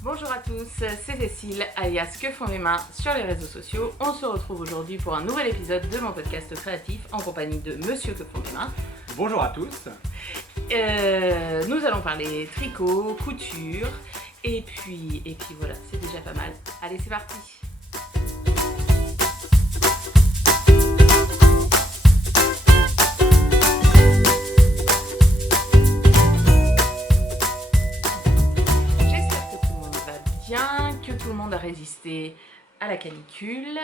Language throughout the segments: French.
Bonjour à tous, c'est Cécile, alias Que font mes mains sur les réseaux sociaux. On se retrouve aujourd'hui pour un nouvel épisode de mon podcast créatif en compagnie de Monsieur Que font mes mains. Bonjour à tous. Nous allons parler tricot, couture, et puis voilà, c'est déjà pas mal. Allez, c'est parti. Que tout le monde a résisté à la canicule.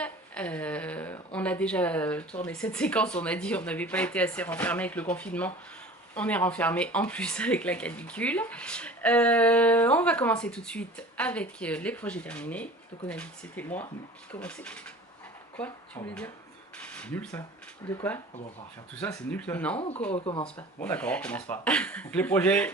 On a déjà tourné cette séquence, on a dit on n'avait pas été assez renfermé avec le confinement. On est renfermé en plus avec la canicule. On va commencer tout de suite avec les projets terminés. Donc on a dit que c'était moi qui commençais. Quoi? Tu voulais dire? C'est nul ça. De quoi? On va refaire tout ça, c'est nul ça. Non, on recommence pas. Bon d'accord, on commence pas. Donc les projets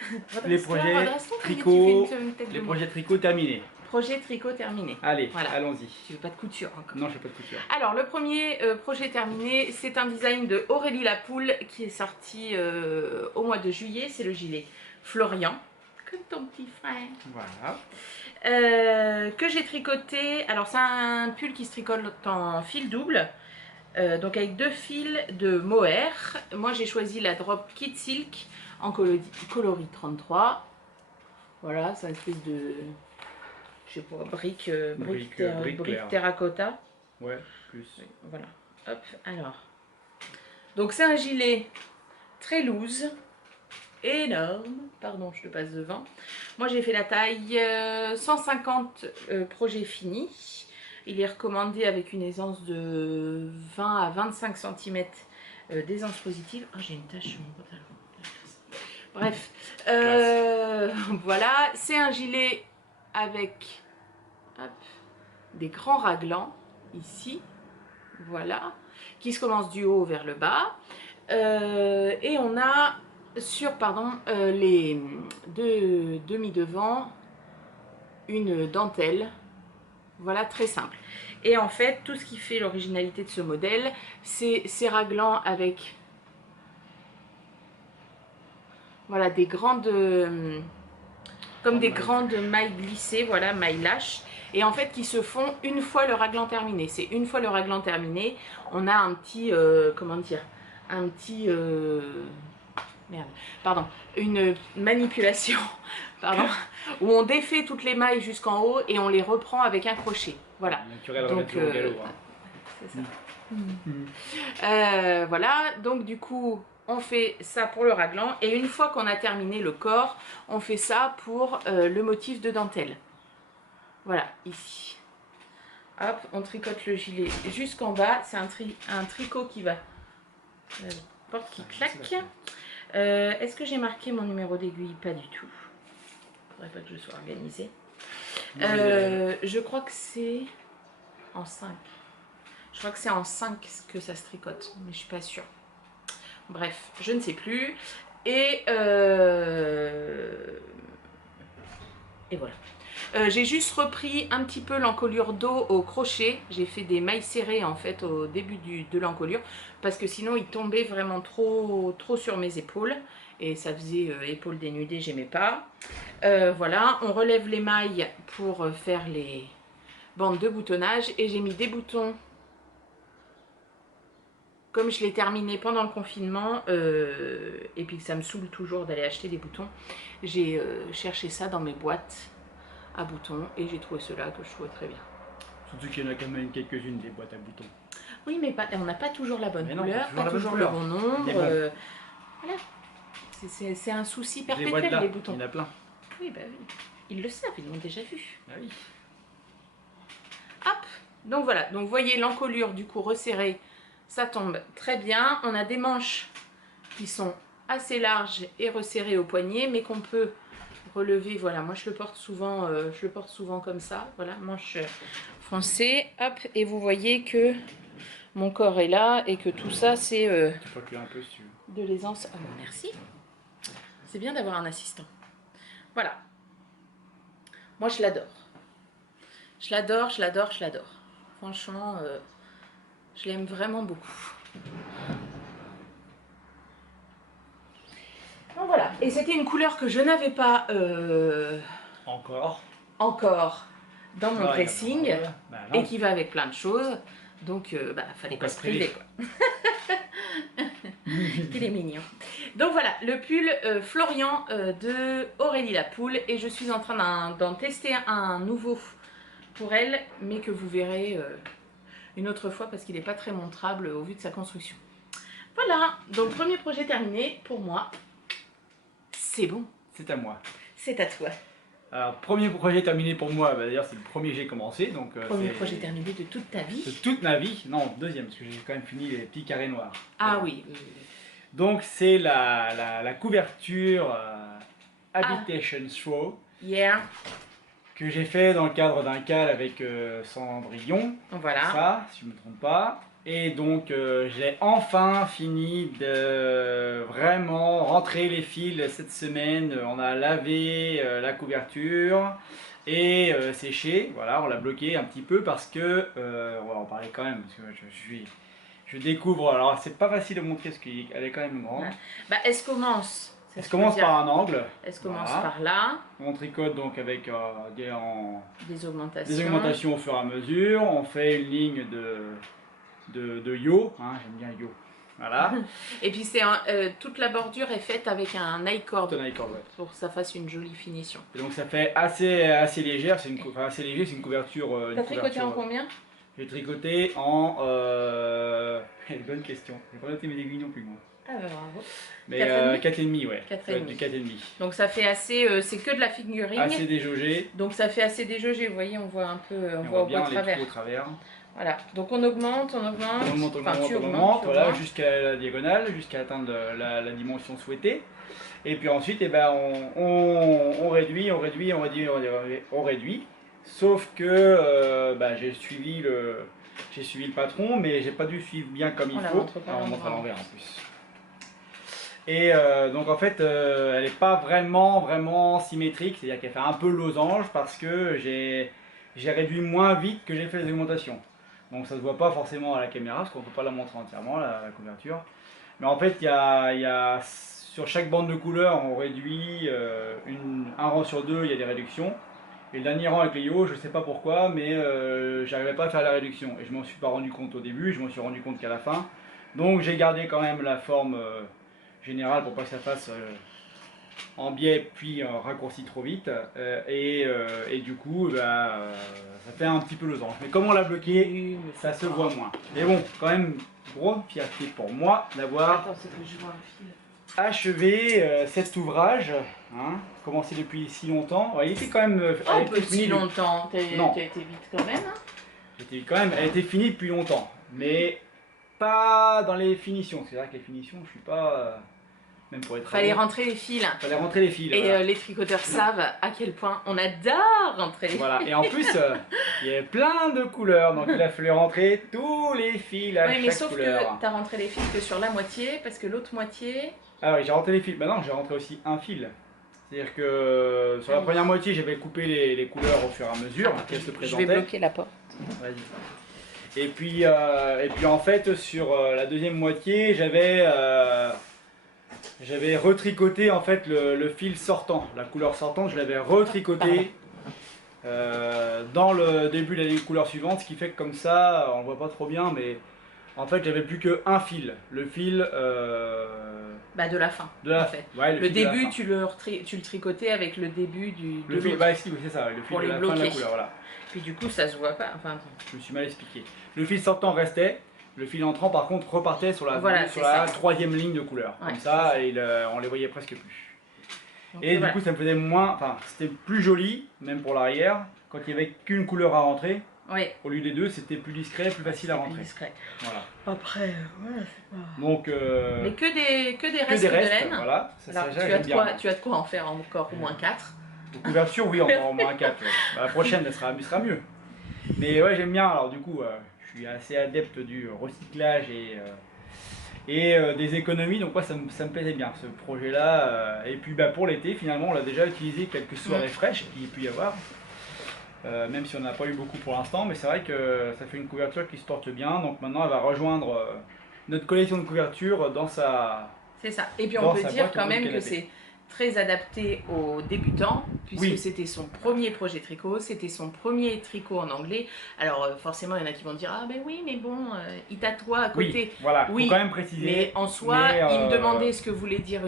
tricot terminés. Projet tricot terminé. Allez, voilà. Allons-y. Tu veux pas de couture encore? Non, je fais pas de couture. Alors le premier projet terminé, c'est un design de Aurélie Lapoule qui est sorti au mois de juillet. C'est le gilet Florian, comme ton petit frère. Voilà. Que j'ai tricoté. Alors c'est un pull qui se tricote en fil double. Donc avec 2 fils de mohair. Moi j'ai choisi la drop Kid Silk en coloris 33. Voilà, c'est une espèce de... je sais pas, brique terracotta. Ouais, plus. Voilà, hop, alors. Donc c'est un gilet très loose, énorme. Pardon, je te passe devant. Moi j'ai fait la taille 150 projet fini. Il est recommandé avec une aisance de 20 à 25 cm d'aisance positive. Oh, j'ai une tache sur mon pantalon. Bref, voilà, c'est un gilet avec des grands raglans ici, voilà, qui se commence du haut vers le bas. Et on a sur les 2 demi-devants une dentelle, voilà, très simple. Et en fait, tout ce qui fait l'originalité de ce modèle, c'est ces raglans avec... voilà, des grandes, comme des grandes mailles glissées, voilà, mailles lâches, et en fait qui se font une fois le raglan terminé. C'est une fois le raglan terminé, on a un petit, comment dire, un petit, merde, pardon, une manipulation, pardon, où on défait toutes les mailles jusqu'en haut et on les reprend avec un crochet, voilà. Donc, c'est ça. Voilà, donc du coup... on fait ça pour le raglan et une fois qu'on a terminé le corps, on fait ça pour le motif de dentelle. Voilà, ici. Hop, on tricote le gilet jusqu'en bas. C'est un tricot qui va... porte qui claque. Est-ce que j'ai marqué mon numéro d'aiguille? Pas du tout. Faudrait pas que je sois organisée. Je crois que c'est en 5. Je crois que c'est en 5 que ça se tricote, mais je suis pas sûre. Bref, je ne sais plus. Et voilà. J'ai juste repris un petit peu l'encolure dos au crochet. J'ai fait des mailles serrées en fait au début de l'encolure. Parce que sinon il tombait vraiment trop sur mes épaules. Et ça faisait épaules dénudées, j'aimais pas. Voilà, on relève les mailles pour faire les bandes de boutonnage. Et j'ai mis des boutons... comme je l'ai terminé pendant le confinement, et puis que ça me saoule toujours d'aller acheter des boutons, j'ai cherché ça dans mes boîtes à boutons et j'ai trouvé cela que je trouvais très bien. Surtout qu'il y en a quand même quelques-unes des boîtes à boutons. Oui, mais on n'a pas toujours la bonne couleur, pas toujours le bon nombre. Voilà. C'est un souci perpétuel, les boutons. Il y en a plein. Oui, bah oui. Ils le savent, ils l'ont déjà vu. Ah oui. Hop. Donc voilà, donc vous voyez l'encolure du coup resserrée. Ça tombe très bien. On a des manches qui sont assez larges et resserrées au poignet, mais qu'on peut relever. Voilà, moi je le porte souvent comme ça. Voilà, manche foncée. Hop, et vous voyez que mon corps est là et que tout ça c'est de l'aisance. Oh, merci. C'est bien d'avoir un assistant. Voilà. Moi je l'adore. Je l'adore. Franchement... je l'aime vraiment beaucoup. Donc voilà. Et c'était une couleur que je n'avais pas... Encore. encore dans mon pressing Bah, et qui va avec plein de choses. Donc, fallait pas se priver, quoi. Il est mignon. Donc voilà, le pull Florian de Aurélie Lapoule. Et je suis en train d'en tester un nouveau pour elle, mais que vous verrez une autre fois parce qu'il n'est pas très montrable au vu de sa construction. Voilà, donc premier projet terminé pour moi. C'est bon. C'est à moi. C'est à toi. Alors, premier projet terminé pour moi, bah, d'ailleurs c'est le premier que j'ai commencé. Donc, Premier projet terminé de toute ta vie. de toute ma vie. Non, deuxième, parce que j'ai quand même fini les petits carrés noirs. Ah Voilà. oui. Donc c'est la couverture Habitation Throw Yeah. que j'ai fait dans le cadre d'un cal avec Cendrillon. Voilà. Ça, si je ne me trompe pas. Et donc j'ai enfin fini de vraiment rentrer les fils cette semaine. On a lavé la couverture et séché. Voilà, on l'a bloqué un petit peu parce que on va en parler quand même parce que je découvre. Alors c'est pas facile de montrer parce qu'elle est quand même grande. Ouais. Bah, elle se commence. Elle se commence par un angle. Elle se commence Voilà. par là. On tricote donc avec Des augmentations. des augmentations au fur et à mesure. On fait une ligne de yo, hein, j'aime bien yo. Voilà. Et puis c'est toute la bordure est faite avec un I-cord Ton I-cord, ouais. pour que ça fasse une jolie finition. Et donc ça fait assez légère, c'est assez léger, c'est une couverture. T'as tricoté en combien? J'ai tricoté en. Bonne question. J'ai pas noté mes aiguilles non plus moi. Ah bah bravo. Mais 4,5, 4,5 ouais. 4,5. Du 4,5. Donc ça fait assez, c'est que de la figurine. Assez déjaugé. Donc ça fait assez déjaugé, vous voyez, on voit un peu, on voit bien au travers. les trous au travers. Voilà, donc on augmente, On augmente, tu on augmente, augmentes, voilà, jusqu'à la diagonale, jusqu'à atteindre la dimension souhaitée. Et puis ensuite, eh ben, on réduit. Sauf que j'ai suivi le patron, mais j'ai pas dû suivre bien comme il faut. On montre à l'envers en plus. Et donc en fait, elle n'est pas vraiment symétrique, c'est-à-dire qu'elle fait un peu losange parce que j'ai réduit moins vite que j'ai fait les augmentations. Donc ça se voit pas forcément à la caméra parce qu'on ne peut pas la montrer entièrement, la couverture. Mais en fait, il y a sur chaque bande de couleur, on réduit un rang sur deux, il y a des réductions. Et le dernier rang avec les yo, je sais pas pourquoi, mais j'arrivais pas à faire la réduction. Et je m'en suis pas rendu compte au début, je m'en suis rendu compte qu'à la fin. Donc j'ai gardé quand même la forme générale pour pas que ça fasse en biais puis raccourci trop vite. Et du coup, ça fait un petit peu losange. Mais comme on l'a bloqué, ça se voit moins. Mais bon, quand même, grosse fierté pour moi d'avoir achevé cet ouvrage, hein, commencé depuis si longtemps. Ouais, il était quand même. Si longtemps, t'as été vite quand même. Hein. Elle était finie depuis longtemps, mais pas dans les finitions. C'est vrai que les finitions, je suis pas. Même pour être. Fallait rentrer les fils. Fallait rentrer les fils. Et voilà. les tricoteurs savent à quel point on adore rentrer les fils. Voilà, et en plus, il y avait plein de couleurs, donc il a fallu rentrer tous les fils à chaque couleur. Mais sauf que tu as rentré les fils que sur la moitié, parce que l'autre moitié... Ah oui, j'ai rentré les fils. Maintenant, j'ai rentré aussi un fil. C'est-à-dire que sur la première moitié, j'avais coupé les couleurs au fur et à mesure qu'elles se présentaient. Je vais bloquer la porte. Vas-y. Et puis en fait, sur la deuxième moitié, j'avais retricoté en fait le fil sortant, la couleur sortante, je l'avais retricoté dans le début de la couleur suivante, ce qui fait que comme ça, on voit pas trop bien, mais en fait j'avais plus qu'un fil, le fil de la fin. De la en fait. Ouais, le début, tu le tricotais avec le début du. Le fil, bah si, c'est ça, le fil de la fin de la couleur, voilà. Puis du coup, ça se voit pas. Enfin, je me suis mal expliqué. Le fil sortant restait. Le fil entrant, par contre, repartait sur la troisième ligne de couleur. Ouais, comme ça, on les voyait presque plus. Donc, et du coup, ça me faisait moins. Enfin, c'était plus joli, même pour l'arrière, quand il n'y avait qu'une couleur à rentrer. Ouais. Au lieu des deux, c'était plus discret, plus facile à rentrer. Plus discret. Voilà. Après, ouais, c'est pas. Donc. Mais que des restes de laine. Voilà. Ça, alors, tu as de quoi en faire encore au moins 4. De couverture, oui, encore au moins 4. Ouais. La prochaine, elle sera mieux. Mais ouais, j'aime bien. Alors, du coup. Je suis assez adepte du recyclage et des économies, donc moi ça me plaisait bien ce projet là. Et puis pour l'été, finalement, on l'a déjà utilisé quelques soirées fraîches qu'il peut y avoir, même si on n'a pas eu beaucoup pour l'instant, mais c'est vrai que ça fait une couverture qui se porte bien. Donc maintenant, elle va rejoindre notre collection de couvertures dans sa. C'est ça. Et puis on peut dire quand même que c'est très adapté aux débutants, puisque c'était son premier projet tricot, c'était son premier tricot en anglais. Alors forcément, il y en a qui vont dire ah ben oui, mais bon, il tatoue à côté. Oui, voilà, faut quand même préciser. Mais en soi, il me demandait ce que voulait dire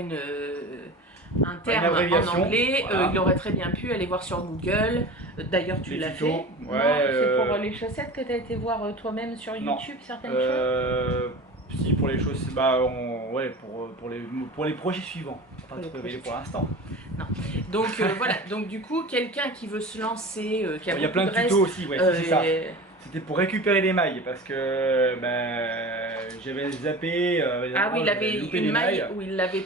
un terme en anglais, voilà. Il aurait très bien pu aller voir sur Google. D'ailleurs, tu l'as fait. Ouais, c'est pour les chaussettes que tu as été voir toi-même sur YouTube, certaines choses. Si, pour les choses, bah, ouais, pour les projets suivants. Pas trop révélé pour l'instant. Non. Donc voilà, donc du coup, quelqu'un qui veut se lancer, qui a il y a plein de tutos aussi, ouais, c'est ça. C'était pour récupérer les mailles parce que j'avais zappé. Ah oui, il avait une maille où il l'avait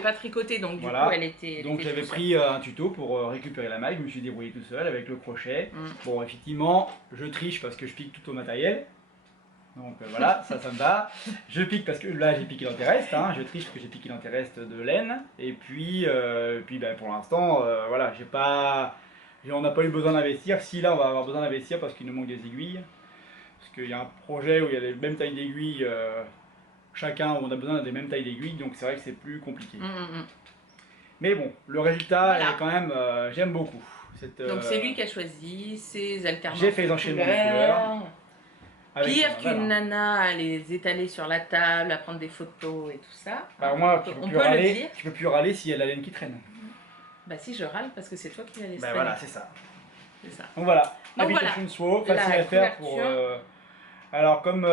pas tricoté, donc du coup elle était. Donc j'avais pris un tuto pour récupérer la maille, je me suis débrouillé tout seul avec le crochet. Bon, effectivement, je triche parce que je pique tout au matériel. Donc voilà, ça me va. Je pique parce que là j'ai piqué l'antereste, hein. Je triche parce que j'ai piqué l'antereste de laine. Et puis pour l'instant, voilà, on n'a pas eu besoin d'investir. Si là on va avoir besoin d'investir parce qu'il nous manque des aiguilles. Parce qu'il y a un projet où il y a les mêmes tailles d'aiguilles, chacun, où on a besoin des mêmes tailles d'aiguilles, donc c'est vrai que c'est plus compliqué. Mais bon, le résultat est quand même, j'aime beaucoup. Donc c'est lui qui a choisi ses alternances. J'ai fait les enchaînements de couleurs. Pire qu'une nana à les étaler sur la table, à prendre des photos et tout ça. Bah moi, tu peux plus râler s'il y a la laine qui traîne. Bah si, je râle parce que c'est toi qui la laisse traîner. Voilà, c'est ça. Donc voilà, Habitation Swo, facile à faire pour... Alors comme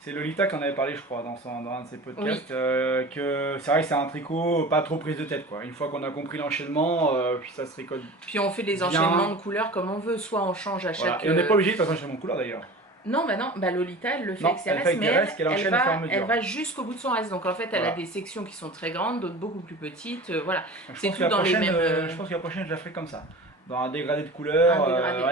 c'est Lolita qui en avait parlé je crois dans un de ses podcasts, que c'est vrai que c'est un tricot pas trop prise de tête quoi. Une fois qu'on a compris l'enchaînement, puis ça se tricote. Puis on fait des enchaînements de couleurs comme on veut, soit on change à chaque... Et on n'est pas obligé de faire un enchaînement de couleurs d'ailleurs. Non, Lolita, elle le fait avec ses restes, mais elle va jusqu'au bout de son reste. Donc en fait, elle a des sections qui sont très grandes, d'autres beaucoup plus petites. Voilà, c'est tout dans les mêmes... Je pense que la prochaine, je la ferai comme ça. Dans un dégradé de couleurs.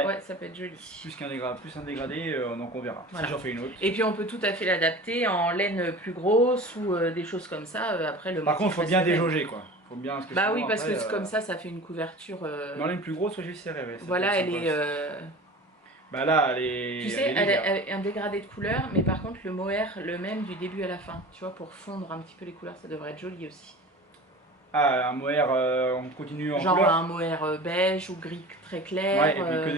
Ouais, ça peut être joli. Plus un dégradé, donc on verra. Voilà. Si j'en fais une autre. Et puis on peut tout à fait l'adapter en laine plus grosse ou des choses comme ça. Après, Par contre, il faut bien déjauger quoi. Faut bien, parce que parce que comme ça fait une couverture. Dans laine plus grosse, j'essaierai. Voilà, elle est. Bah là, elle est. Tu sais, elle a un dégradé de couleurs, mais par contre, le mohair, le même du début à la fin. Tu vois, pour fondre un petit peu les couleurs, ça devrait être joli aussi. Ah, un mohair, on continue en genre couleur. Un mohair beige ou gris très clair. Ouais, et puis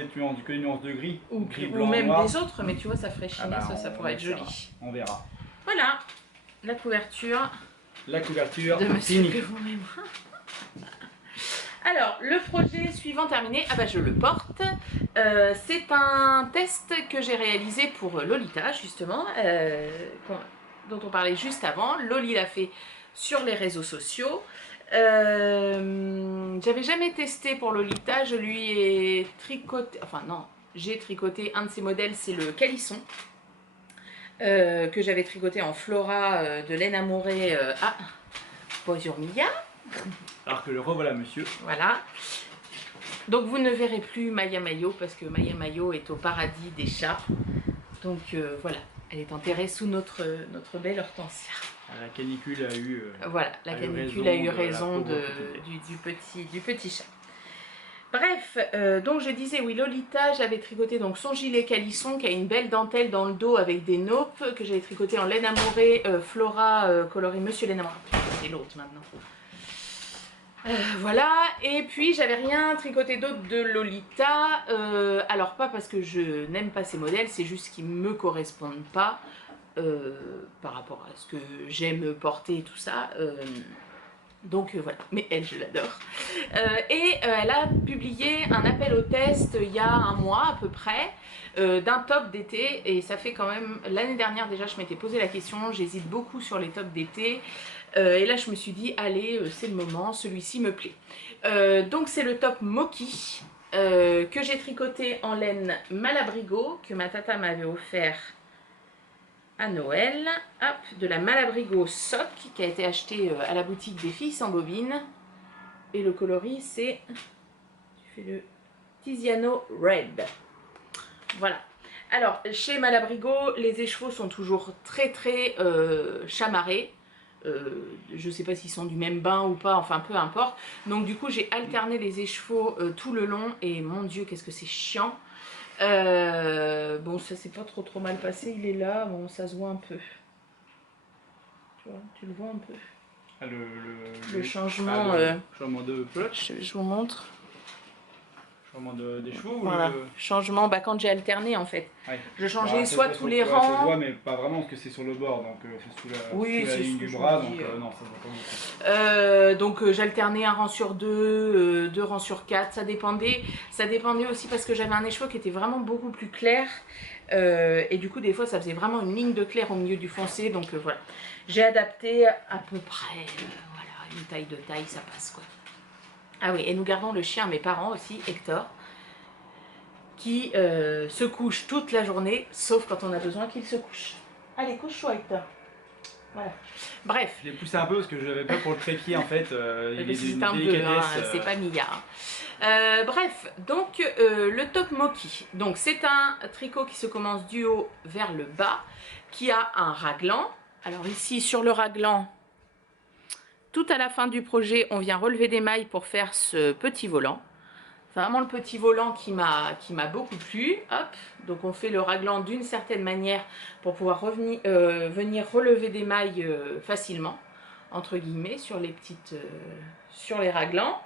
que des nuances de gris. Ou blanc, même noir. des autres, mais tu vois, ça ferait chiner, ça pourrait être joli. On verra. Voilà, la couverture. La couverture de Monsieur Péron. Alors, le projet suivant terminé, je le porte. C'est un test que j'ai réalisé pour Lolita, justement, dont on parlait juste avant. Loli l'a fait sur les réseaux sociaux. J'avais jamais testé pour Lolita, je lui ai tricoté, j'ai tricoté un de ses modèles, c'est le calisson. Que j'avais tricoté en Flora de laine amourée à Posurmilla. Alors que le revoilà monsieur. Voilà. Donc vous ne verrez plus Maya Mayo parce que Maya Mayo est au paradis des chats. Donc voilà, elle est enterrée sous notre belle hortensia. La canicule a eu... voilà, la canicule a eu raison du petit chat. Bref, donc je disais, oui, Lolita, j'avais tricoté donc son gilet calisson qui a une belle dentelle dans le dos avec des naupes, que j'avais tricoté en laine amourée, Flora, coloris Monsieur Laine Amourée. C'est l'autre maintenant. Voilà, et puis j'avais rien tricoté d'autre de Lolita, alors pas parce que je n'aime pas ces modèles, c'est juste qu'ils me correspondent pas par rapport à ce que j'aime porter et tout ça. Donc voilà, mais elle, je l'adore. Elle a publié un appel au test il y a un mois à peu près, d'un top d'été, et ça fait quand même, l'année dernière déjà je m'étais posé la question, j'hésite beaucoup sur les tops d'été, et là je me suis dit, allez, c'est le moment, celui-ci me plaît. Donc c'est le top Moki, que j'ai tricoté en laine Malabrigo, que ma tata m'avait offert à Noël. Hop, de la Malabrigo Sock qui a été achetée à la boutique des filles sans bobine. Et le coloris c'est, tu fais le Tiziano Red. Voilà. Alors chez Malabrigo, les écheveaux sont toujours très chamarrés. Je sais pas s'ils sont du même bain ou pas, enfin peu importe. Donc du coup j'ai alterné les écheveaux tout le long et mon dieu qu'est-ce que c'est chiant. Bon, ça s'est pas trop mal passé, il est là, bon, ça se voit un peu. Tu vois, tu le vois un peu. Ah, le changement. Changement de plot. Je vous montre. Des chevaux voilà. Changement, bah, quand j'ai alterné en fait. Ouais. Je changeais soit tous les Ça rangs. se voit, mais pas vraiment parce que c'est sur le bord, donc c'est sous la ligne du bras, donc non, ça ne va pas beaucoup. Donc j'alternais un rang sur deux, deux rangs sur quatre, ça dépendait aussi parce que j'avais un écheveau qui était vraiment beaucoup plus clair. Et du coup des fois ça faisait vraiment une ligne de clair au milieu du foncé, donc voilà. J'ai adapté à peu près, voilà, une taille de taille, ça passe quoi. Ah oui, et nous gardons le chien à mes parents aussi, Hector, qui se couche toute la journée, sauf quand on a besoin qu'il se couche. Allez, couche-toi Hector. Voilà. Bref. Je l'ai poussé un peu parce que je n'avais pas pour le trépied en fait. Il est c'est un peu, hein, c'est pas milliard. Bref, donc le top moki. Donc c'est un tricot qui se commence du haut vers le bas, qui a un raglan. Alors ici sur le raglan, tout à la fin du projet, on vient relever des mailles pour faire ce petit volant. C'est vraiment le petit volant qui m'a beaucoup plu. Hop, donc on fait le raglan d'une certaine manière pour pouvoir venir relever des mailles facilement, entre guillemets, sur les sur les raglans.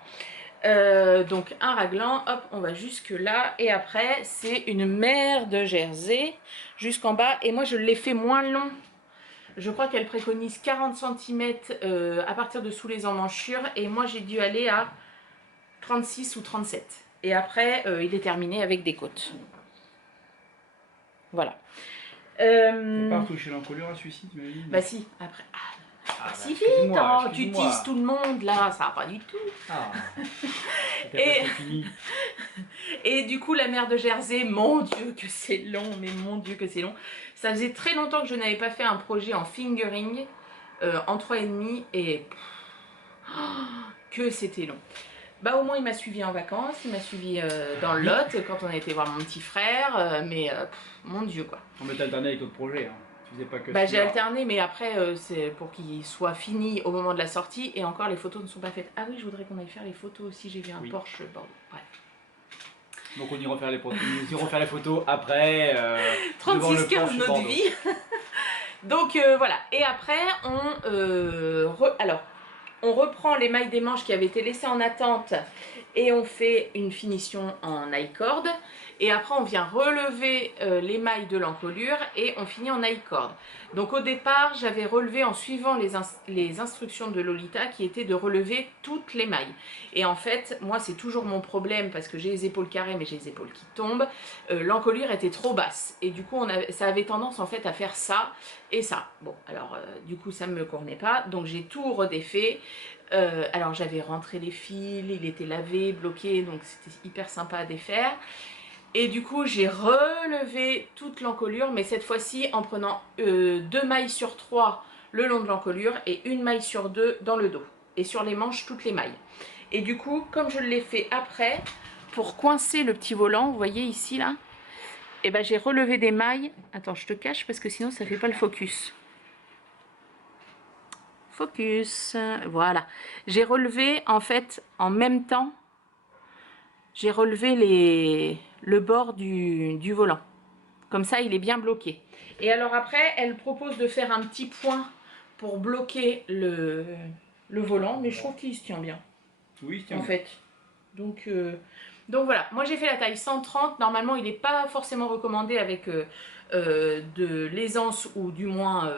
Donc un raglan, hop, on va jusque là et après c'est une mer de jersey jusqu'en bas et moi je l'ai fait moins long. Je crois qu'elle préconise 40 cm à partir de sous les emmanchures et moi j'ai dû aller à 36 ou 37. Et après, il est terminé avec des côtes. Voilà. T'as pas retouché l'encolure à celui-ci, tu m'as dit? Bah si, après. Ah, si vite, hein, tu teases tout le monde là, ça va pas du tout. Ah. Et du coup, la mer de Jersey, mon Dieu que c'est long, mais mon Dieu que c'est long. Ça faisait très longtemps que je n'avais pas fait un projet en fingering, en 3,5 et que c'était long. Bah au moins il m'a suivi en vacances, il m'a suivi dans le Lot quand on a été voir mon petit frère, mais mon Dieu quoi. On va alterner avec d'autres projets, hein. Tu faisais pas que bah j'ai alterné mais après c'est pour qu'il soit fini au moment de la sortie et encore les photos ne sont pas faites. Ah oui je voudrais qu'on aille faire les photos aussi, j'ai vu un Porsche Bordeaux, bref. Donc on ira faire les photos après 36-15 notre vie. Donc voilà, et après on reprend les mailles des manches qui avaient été laissées en attente et on fait une finition en I-cord. Et après, on vient relever les mailles de l'encolure et on finit en I-cord. Donc au départ, j'avais relevé en suivant les instructions de Lolita qui étaient de relever toutes les mailles. Et en fait, moi, c'est toujours mon problème parce que j'ai les épaules carrées mais j'ai les épaules qui tombent. L'encolure était trop basse et du coup, ça avait tendance en fait à faire ça et ça. Bon, alors du coup, ça ne me convenait pas. Donc j'ai tout redéfait. Alors j'avais rentré les fils, il était lavé, bloqué, donc c'était hyper sympa à défaire. Et du coup j'ai relevé toute l'encolure, mais cette fois-ci en prenant 2 mailles sur 3 le long de l'encolure et 1 maille sur 2 dans le dos. Et sur les manches, toutes les mailles. Et du coup, comme je l'ai fait après, pour coincer le petit volant, vous voyez ici là, et ben j'ai relevé des mailles. Attends, je te cache parce que sinon ça fait pas le focus. Focus, voilà. J'ai relevé en fait en même temps, j'ai relevé le bord du volant. Comme ça, il est bien bloqué. Et alors après, elle propose de faire un petit point pour bloquer le volant, mais je trouve qu'il se tient bien. Oui, il se tient en fait. Donc voilà, moi j'ai fait la taille 130. Normalement, il n'est pas forcément recommandé avec de l'aisance ou du moins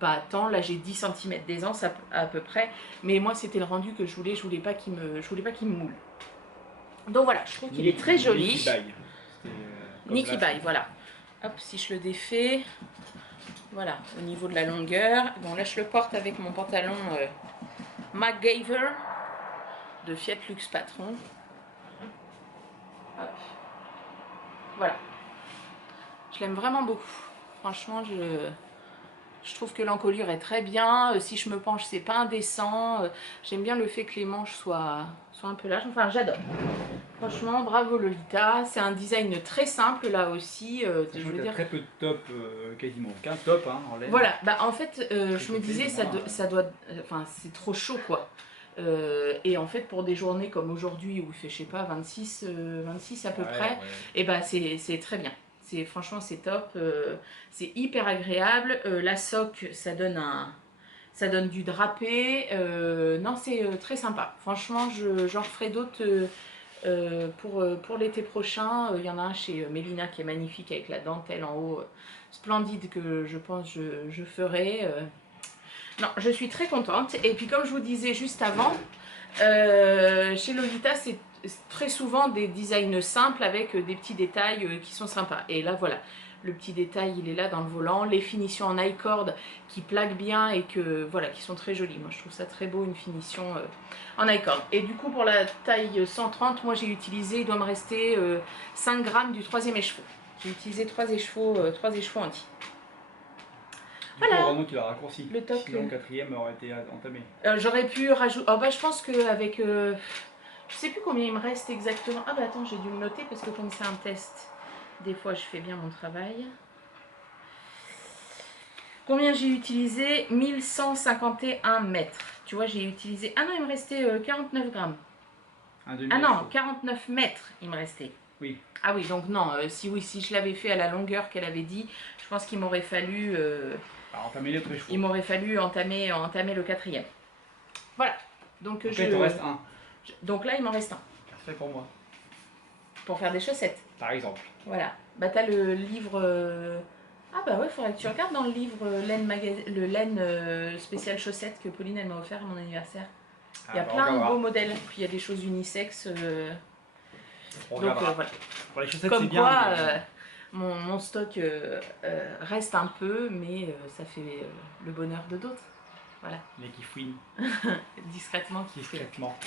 pas tant. Là, j'ai 10 cm d'aisance à peu près. Mais moi, c'était le rendu que je voulais. Je voulais pas qu'il me moule. Donc voilà, je trouve qu'il est très joli. Nikki Bye, voilà. Hop, si je le défais, voilà, au niveau de la longueur. Bon, là, je le porte avec mon pantalon MacGyver de Fiat Lux Patron. Hop. Voilà. Je l'aime vraiment beaucoup. Franchement, je trouve que l'encolure est très bien. Si je me penche, c'est pas indécent. J'aime bien le fait que les manches soient un peu larges. Enfin, j'adore. Franchement, bravo Lolita. C'est un design très simple là aussi. Je veux dire, très peu de top, quasiment aucun top hein, en laine. Voilà, bah en fait, je me disais, ça doit, enfin, c'est trop chaud quoi. Et en fait, pour des journées comme aujourd'hui où il fait, je sais pas, 26 à peu près, ouais. Et bah c'est très bien. Franchement, c'est top. C'est hyper agréable. La soque, ça donne du drapé. Non, c'est très sympa. Franchement, j'en ferai d'autres Pour l'été prochain, il y en a un chez Mélina qui est magnifique avec la dentelle en haut, splendide, que je pense je ferai. Non, je suis très contente. Et puis comme je vous disais juste avant, chez Lolita, c'est très souvent des designs simples avec des petits détails qui sont sympas. Et là, voilà, le petit détail, il est là dans le volant. Les finitions en i-cord qui plaquent bien et voilà, qui sont très jolies. Moi, je trouve ça très beau, une finition en i-cord. Et du coup, pour la taille 130, moi, j'ai utilisé, il doit me rester 5 grammes du 3e écheveau. J'ai utilisé 3 écheveaux entiers. Voilà. Heureusement qu'il a raccourci. Le top. Sinon, le 4e aurait été entamé. J'aurais pu rajouter. Oh, bah, je pense qu'avec. Je sais plus combien il me reste exactement. Ah, bah attends, j'ai dû le noter parce que comme c'est un test, des fois je fais bien mon travail. Combien j'ai utilisé? 1151 mètres. Tu vois, j'ai utilisé. Ah non, il me restait 49 grammes. Ah non, 49 mètres, il me restait. Oui. Ah oui, donc non, si je l'avais fait à la longueur qu'elle avait dit, je pense qu'il m'aurait fallu. Entamer les chevaux. Il m'aurait fallu entamer le 4e. Voilà. Donc il te reste un. Donc là, il m'en reste un. Parfait pour moi. Pour faire des chaussettes. Par exemple. Voilà. Bah t'as le livre. Ah bah ouais, faudrait que tu regardes dans le livre le laine spécial chaussettes que Pauline elle m'a offert à mon anniversaire. Il y a plein de beaux modèles. Puis il y a des choses unisexes. Donc voilà. Pour les chaussettes, comme bien, quoi, mon stock reste un peu, mais ça fait le bonheur de d'autres. Voilà. Mais qui fouine. Discrètement. Discrètement.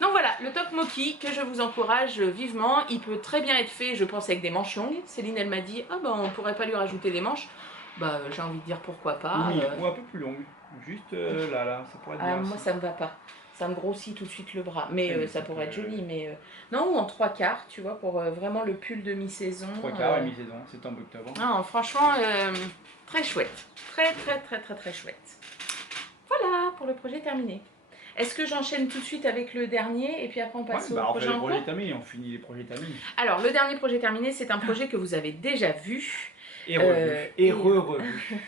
Donc voilà, le top Moki que je vous encourage vivement. Il peut très bien être fait, je pense, avec des manches longues. Céline, elle m'a dit, ah bah on pourrait pas lui rajouter des manches. Bah j'ai envie de dire pourquoi pas. Oui, ou un peu plus longue. Juste là, ça pourrait être bien. Moi, ça me va pas. Ça me grossit tout de suite le bras. Mais ça pourrait être joli. Mais non, ou en 3/4, tu vois, pour vraiment le pull de mi-saison. 3/4 et mi-saison, c'est en octobre. Non, franchement, très chouette. Très, très, très, très, très chouette. Voilà, pour le projet terminé. Est-ce que j'enchaîne tout de suite avec le dernier et puis après on passe au projet en cours ? On finit les projets terminés. Alors, le dernier projet terminé, c'est un projet que vous avez déjà vu. Et revu. Et revu.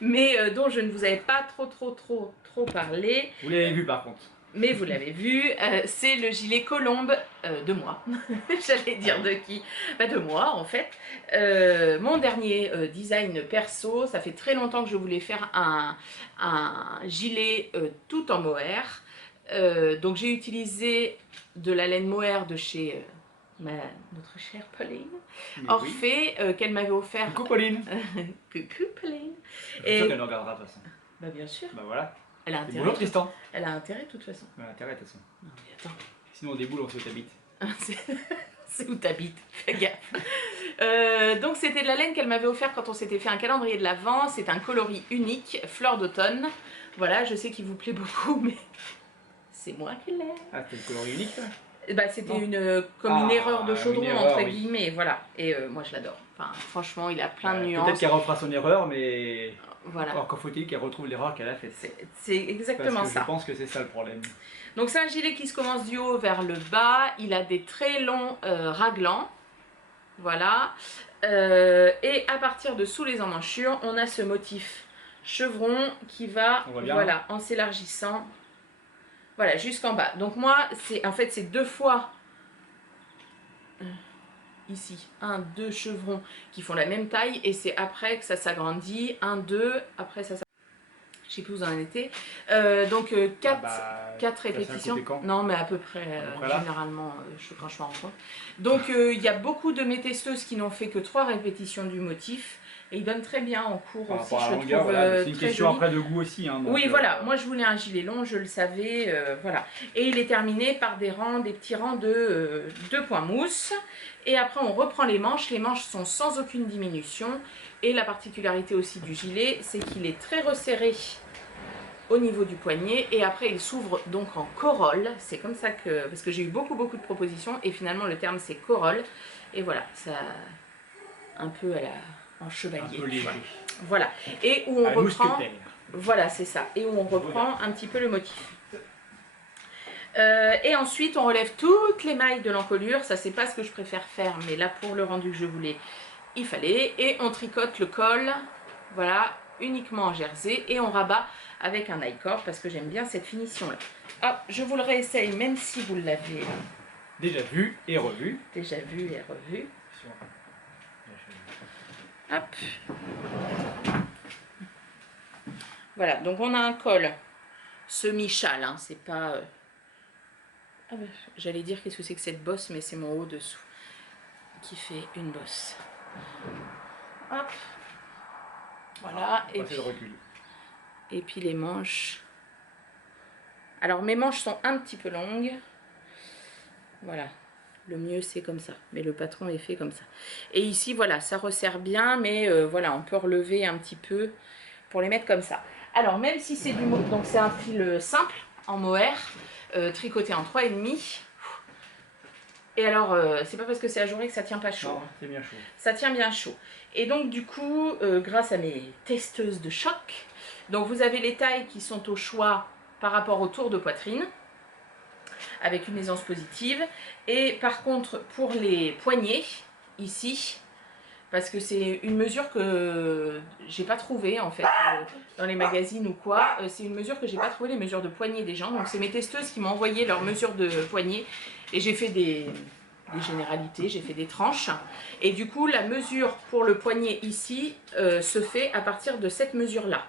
Mais dont je ne vous avais pas trop parlé. Vous l'avez vu par contre. Mais vous l'avez vu, c'est le gilet Colombe de moi. J'allais dire de qui? Bah de moi en fait. Mon dernier design perso, ça fait très longtemps que je voulais faire un gilet tout en mohair. Donc j'ai utilisé de la laine mohair de chez notre chère Pauline Orphée, qu'elle m'avait offert. Coucou Pauline. Coucou Pauline. Je suis sûr qu'elle nous regardera de toute façon. Bah bien sûr. Bah voilà. Elle a intérêt. Bonjour Tristan. Elle a intérêt de toute façon. Elle a intérêt de toute façon. Non mais attends. Sinon on déboule, on se t'habite. C'est où t'habites, fais gaffe. Donc c'était de la laine qu'elle m'avait offert quand on s'était fait un calendrier de l'Avent. C'est un coloris unique, fleur d'automne. Voilà, je sais qu'il vous plaît beaucoup, mais c'est moi qui l'ai. Ah, c'était le coloris unique là? Bah, c'était une erreur de chaudron, entre guillemets, voilà. Et moi je l'adore. Enfin, franchement, il a plein de nuances. Peut-être qu'elle refera son erreur, mais voilà. Encore faut-il qu'elle retrouve l'erreur qu'elle a faite. C'est exactement ça. Je pense que c'est ça le problème. Donc c'est un gilet qui se commence du haut vers le bas. Il a des très longs raglans. Voilà. Et à partir de sous les emmanchures, on a ce motif chevron qui va voilà, en s'élargissant. Voilà, jusqu'en bas. Donc moi, en fait, c'est 2 fois ici, 1, 2 chevrons qui font la même taille et c'est après que ça s'agrandit. 1, 2, après ça s'agrandit. Je sais plus où vous en étiez. Donc 4 répétitions. Non, mais à peu près, généralement, quand je me rends compte. Donc il y a beaucoup de mes testeuses qui n'ont fait que 3 répétitions du motif. Et il donne très bien en cours aussi, je le trouve voilà, c'est une question après de goût aussi. Hein, oui, voilà, moi je voulais un gilet long, je le savais, voilà. Et il est terminé par des petits rangs de 2 points mousse. Et après on reprend les manches sont sans aucune diminution. Et la particularité aussi du gilet, c'est qu'il est très resserré au niveau du poignet. Et après il s'ouvre donc en corolle, c'est comme ça que... Parce que j'ai eu beaucoup de propositions et finalement le terme c'est corolle. Et voilà, ça... un peu à la... en chevalier. Voilà. Et où on reprend. Voilà, c'est ça. Et où on reprend un petit peu le motif. Et ensuite, on relève toutes les mailles de l'encolure. Ça, c'est pas ce que je préfère faire, mais là, pour le rendu que je voulais, il fallait. Et on tricote le col, voilà, uniquement en jersey. Et on rabat avec un i-cord parce que j'aime bien cette finition-là. Hop, je vous le réessaye, même si vous l'avez Déjà vu et revu. Déjà vu et revu. Hop. Voilà, donc on a un col semi-châle, hein, c'est pas... Ah ben, j'allais dire qu'est-ce que c'est que cette bosse, mais c'est mon haut dessous qui fait une bosse. Hop. Voilà, et puis les manches. Alors mes manches sont un petit peu longues. Voilà, le mieux c'est comme ça, mais le patron est fait comme ça. Et ici voilà, ça resserre bien, mais voilà, on peut relever un petit peu pour les mettre comme ça. Alors même si c'est du donc c'est un fil simple en mohair, tricoté en 3,5. Et alors, c'est pas parce que c'est ajouré que ça tient pas chaud. Non, c'est bien chaud. Ça tient bien chaud. Et donc du coup, grâce à mes testeuses de choc, donc vous avez les tailles qui sont au choix par rapport au tour de poitrine, avec une aisance positive. Et par contre, pour les poignets, ici, parce que c'est une mesure que j'ai pas trouvée en fait dans les magazines ou quoi, c'est une mesure que j'ai pas trouvé, les mesures de poignets des gens. Donc c'est mes testeuses qui m'ont envoyé leurs mesures de poignets et j'ai fait des généralités, j'ai fait des tranches. Et du coup, la mesure pour le poignet ici se fait à partir de cette mesure-là.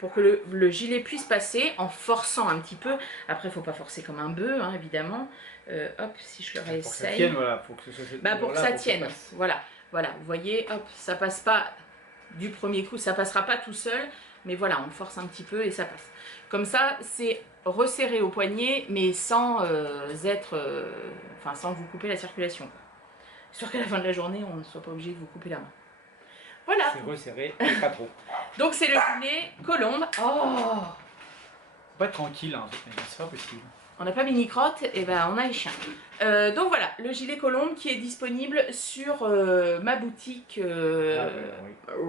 Pour que le gilet puisse passer en forçant un petit peu. Après, il ne faut pas forcer comme un bœuf, hein, évidemment. Hop, si je le réessaye. Pour que ça tienne, voilà. Faut que ce soit bah, pour que ça tienne, voilà. Voilà, vous voyez, hop, ça passe pas du premier coup, ça passera pas tout seul. Mais voilà, on force un petit peu et ça passe. Comme ça, c'est resserré au poignet, mais sans sans vous couper la circulation. Sûr qu'à la fin de la journée, on ne soit pas obligé de vous couper la main. Voilà. C'est resserré, mais pas trop. Donc c'est le gilet colombe. Oh, Pas tranquille, hein, c'est pas possible. on n'a pas mini-crotte, et ben on a les chiens. Donc voilà, le gilet colombe qui est disponible sur ma boutique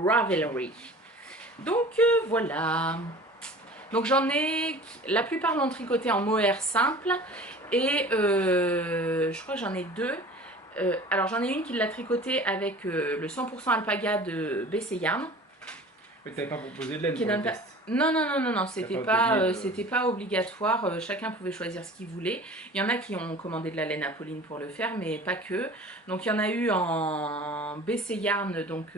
Ravelry. Donc voilà. Donc j'en ai, la plupart l'ont tricoté en mohair simple et je crois que j'en ai deux. Alors j'en ai une qui l'a tricoté avec le 100% alpaga de BC Yarn. Mais tu n'avais pas proposé de laine pour le test. Non, c'était pas obligatoire, chacun pouvait choisir ce qu'il voulait. Il y en a qui ont commandé de la laine Apolline pour le faire, mais pas que. Donc il y en a eu en BC Yarn, donc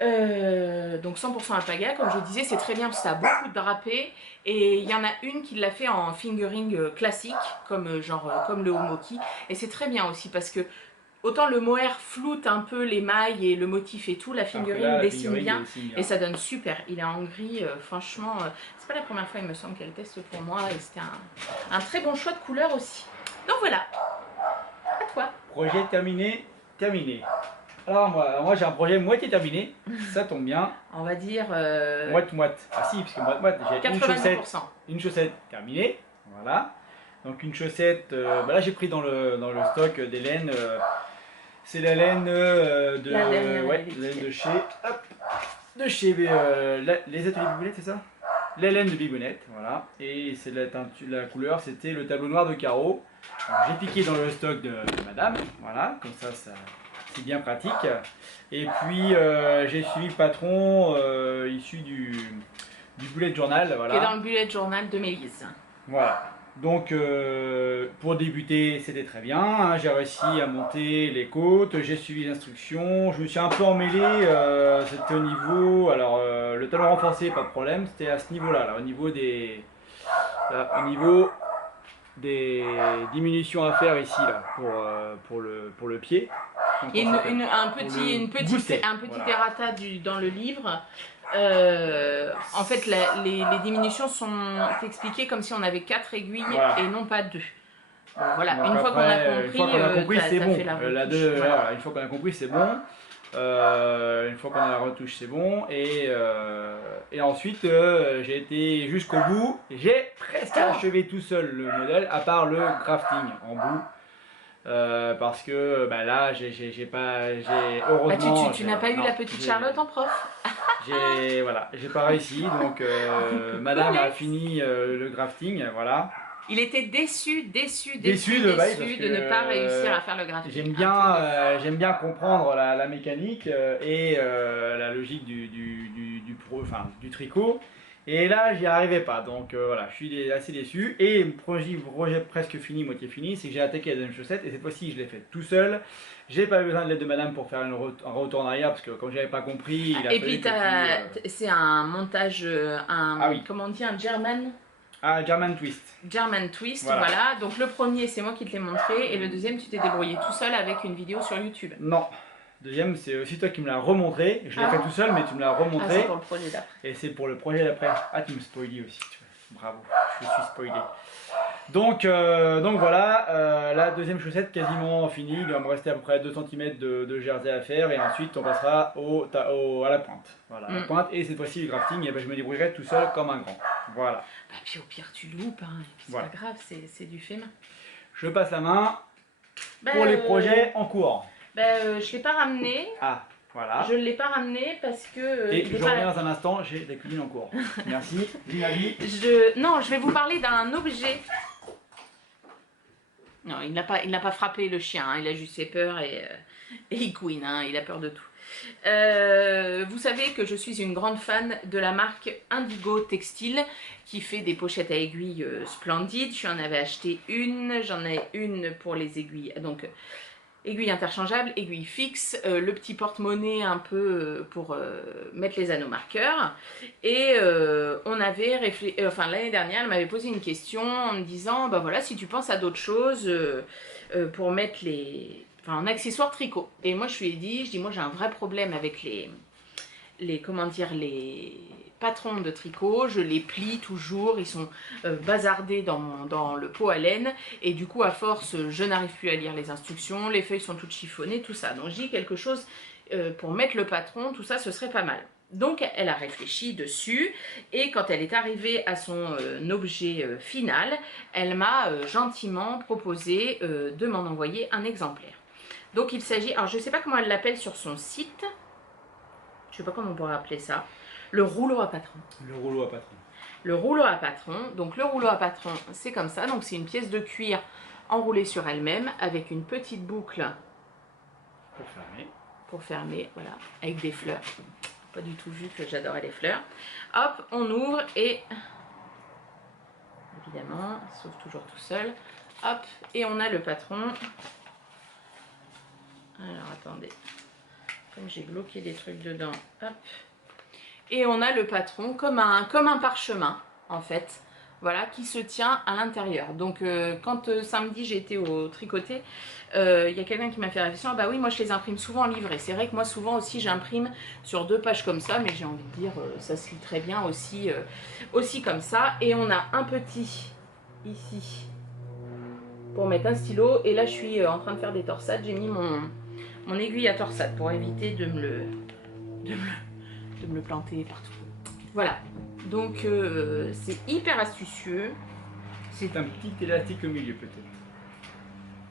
100% alpaga, comme je disais, c'est très bien parce que ça a beaucoup de drapé. Et il y en a une qui l'a fait en fingering classique, comme le homoki. Et c'est très bien aussi parce que autant le mohair floute un peu les mailles et le motif et tout, la fingering dessine bien et ça donne super. Il est en gris, franchement, c'est pas la première fois il me semble qu'elle teste pour moi et c'était un très bon choix de couleur aussi. Donc voilà, à toi. Projet terminé. Alors moi j'ai un projet moitié terminé, ça tombe bien. On va dire... Moite-moite. Ah si, parce que moite-moite, j'ai une chaussette terminée, voilà. Donc une chaussette, là j'ai pris dans le stock des laines, c'est la laine de chez les ateliers Bibounette, c'est ça? La laine de Bibounette, voilà. Et c'est la couleur, c'était le tableau noir de carreau. J'ai piqué dans le stock de madame, voilà, comme ça c'est bien pratique. Et puis j'ai suivi le patron issu du bullet journal, voilà. Qui est dans le bullet journal de Mélise. Voilà. Donc pour débuter c'était très bien, hein. J'ai réussi à monter les côtes, j'ai suivi l'instruction, je me suis un peu emmêlé, c'était au niveau, alors le talon renforcé pas de problème, c'était à ce niveau là, au niveau des diminutions à faire ici là, pour le pied. Donc, il y a un petit voilà. errata dans le livre. En fait, les diminutions sont expliquées comme si on avait 4 aiguilles et non pas 2. Bon, voilà, donc une fois qu'on a compris, c'est bon. Voilà. Une fois qu'on a compris, c'est bon. Une fois qu'on a la retouche, c'est bon. Et ensuite, j'ai été jusqu'au bout. J'ai presque achevé tout seul le modèle, à part le grafting en bout. Parce que là, heureusement. Tu n'as pas eu la petite Charlotte en prof. J'ai pas réussi. Donc, madame a fini le grafting, voilà. Il était déçu de ne pas réussir à faire le graphique. J'aime bien comprendre la mécanique et la logique du tricot. Et là, j'y arrivais pas, donc voilà, je suis assez déçu. Et projet presque fini, moitié fini, c'est que j'ai attaqué la deuxième chaussette et cette fois-ci, je l'ai fait tout seul. J'ai pas eu besoin de l'aide de madame pour faire un retour en arrière parce que comme j'avais pas compris, il a et fallu puis que c'est un montage, Ah oui. comment on dit, un German German Twist. German Twist, voilà. Donc le premier, c'est moi qui te l'ai montré et le deuxième, tu t'es débrouillé tout seul avec une vidéo sur YouTube. Non. Deuxième, c'est aussi toi qui me l'as remontré. Je l'ai fait tout seul, mais tu me l'as remontré. C'est pour le projet d'après. Et c'est pour le projet d'après. Ah, tu me spoilais aussi. Bravo, je suis spoilé. Donc voilà, la deuxième chaussette quasiment finie. Il va me rester à peu près 2 cm de jersey à faire. Et ensuite, on passera à la pointe. Voilà, la pointe. Et cette fois-ci, le grafting, et ben, je me débrouillerai tout seul comme un grand. Voilà. Bah, puis au pire, tu loupes. Hein, c'est pas grave, c'est du fait main. Je passe la main pour les projets en cours. Je ne l'ai pas ramené. Ah, voilà. Je ne l'ai pas ramené parce que... et je reviens dans un instant, j'ai des cuisines en cours. Merci. Dinavi. Non, je vais vous parler d'un objet. Non, il n'a pas frappé le chien, hein, il a juste fait peur et il couine, hein, il a peur de tout. Vous savez que je suis une grande fan de la marque Indigo Textile qui fait des pochettes à aiguilles splendides. J'en avais acheté une, j'en ai une pour les aiguilles, donc aiguilles interchangeables, aiguilles fixes, le petit porte-monnaie un peu pour mettre les anneaux marqueurs. Et on avait réfléchi, l'année dernière, elle m'avait posé une question en me disant, bah voilà, si tu penses à d'autres choses pour mettre un accessoire tricot. Et moi je lui ai dit, moi j'ai un vrai problème avec les patrons de tricot, je les plie toujours, ils sont bazardés dans le pot à laine et du coup à force je n'arrive plus à lire les instructions, les feuilles sont toutes chiffonnées, tout ça. Donc je dis quelque chose pour mettre le patron, tout ça ce serait pas mal. Donc elle a réfléchi dessus et quand elle est arrivée à son objet final, elle m'a gentiment proposé de m'en envoyer un exemplaire. Donc il s'agit, alors je ne sais pas comment elle l'appelle sur son site, je ne sais pas comment on pourrait appeler ça, le rouleau à patron. Le rouleau à patron. Le rouleau à patron, donc le rouleau à patron c'est comme ça, donc c'est une pièce de cuir enroulée sur elle-même avec une petite boucle pour fermer, voilà, avec des fleurs. Pas du tout vu que j'adorais les fleurs. Hop, on ouvre et évidemment, il s'ouvre toujours tout seul. Hop, et on a le patron. Alors attendez, comme j'ai bloqué des trucs dedans, hop. Et on a le patron comme un parchemin en fait, voilà, qui se tient à l'intérieur. Donc quand samedi j'ai été au tricoté, il y a quelqu'un qui m'a fait la réflexion, ah bah oui moi je les imprime souvent en livret. C'est vrai que moi souvent aussi j'imprime sur 2 pages comme ça, mais j'ai envie de dire ça se lit très bien aussi comme ça. Et on a un petit ici pour mettre un stylo, et là je suis en train de faire des torsades, j'ai mis mon aiguille à torsade pour éviter de me le planter partout. Voilà, donc c'est hyper astucieux. C'est un petit élastique au milieu peut-être.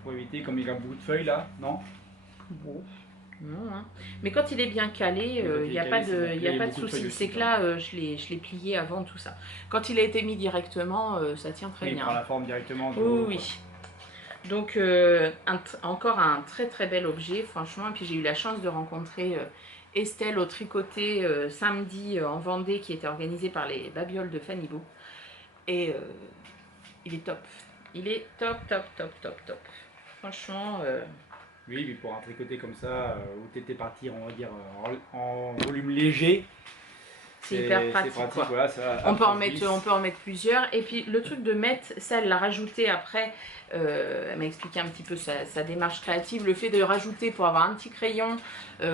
Pour éviter, comme il y a beaucoup de feuilles là, non? Bon, non, hein. Mais quand il est bien calé, il n'y a pas de souci. C'est que là, je l'ai plié avant tout ça. Quand il a été mis directement, ça tient très bien. Il prend la forme directement. Oui. Donc encore un très très bel objet, franchement. Et puis j'ai eu la chance de rencontrer Estelle au tricoté samedi en Vendée, qui était organisé par les babioles de Fanny Bou. Et il est top. Il est top. Franchement. Oui, mais pour un tricoté comme ça, où tu étais parti, on va dire, en volume léger. C'est hyper pratique. Voilà, on peut en mettre plusieurs. Et puis le truc de mettre, ça elle l'a rajouté après, elle m'a expliqué un petit peu sa démarche créative, le fait de rajouter pour avoir un petit crayon,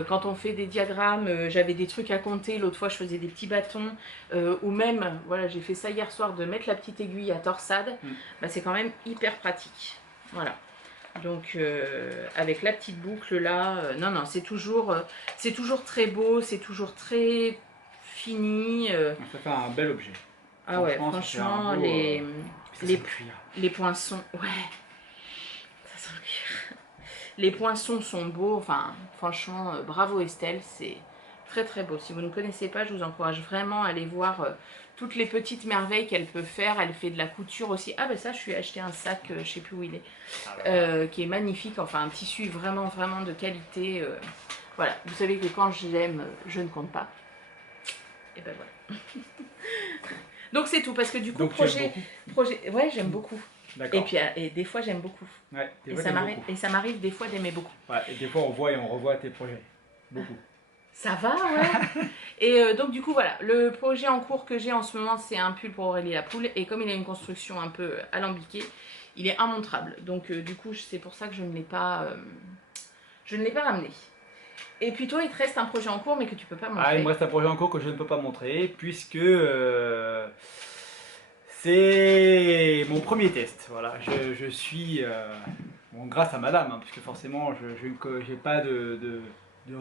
quand on fait des diagrammes, j'avais des trucs à compter, l'autre fois je faisais des petits bâtons, ou même, voilà, j'ai fait ça hier soir, de mettre la petite aiguille à torsade, bah, c'est quand même hyper pratique. Voilà. Donc avec la petite boucle là, non, c'est toujours très beau, c'est toujours très fini. Ça fait un bel objet. Ah ouais, franchement, les poinçons, ouais, ça sent le cuir. Les poinçons sont beaux, enfin, franchement, bravo Estelle, c'est très très beau. Si vous ne connaissez pas, je vous encourage vraiment à aller voir toutes les petites merveilles qu'elle peut faire. Elle fait de la couture aussi. Ah ben ça, je lui ai acheté un sac, je sais plus où il est, qui est magnifique, enfin un tissu vraiment de qualité. Voilà, vous savez que quand je l'aime, je ne compte pas. Et ben voilà. Donc c'est tout, parce que du coup, Donc, projet, ouais, j'aime beaucoup. D'accord. Et puis et des fois j'aime beaucoup. Ouais, et ça m'arrive des fois d'aimer beaucoup. Ouais, et des fois on voit et on revoit tes projets. Beaucoup. Ça va, ouais. Et donc du coup voilà, le projet en cours que j'ai en ce moment, c'est un pull pour Aurélie la poule. Et comme il a une construction un peu alambiquée, il est immontrable. Donc du coup c'est pour ça que je ne l'ai pas ramené. Et puis toi, il te reste un projet en cours mais que tu peux pas montrer. Ah, il me reste un projet en cours que je ne peux pas montrer puisque c'est mon premier test. Voilà, je suis, bon, grâce à madame, hein, puisque forcément je n'ai pas de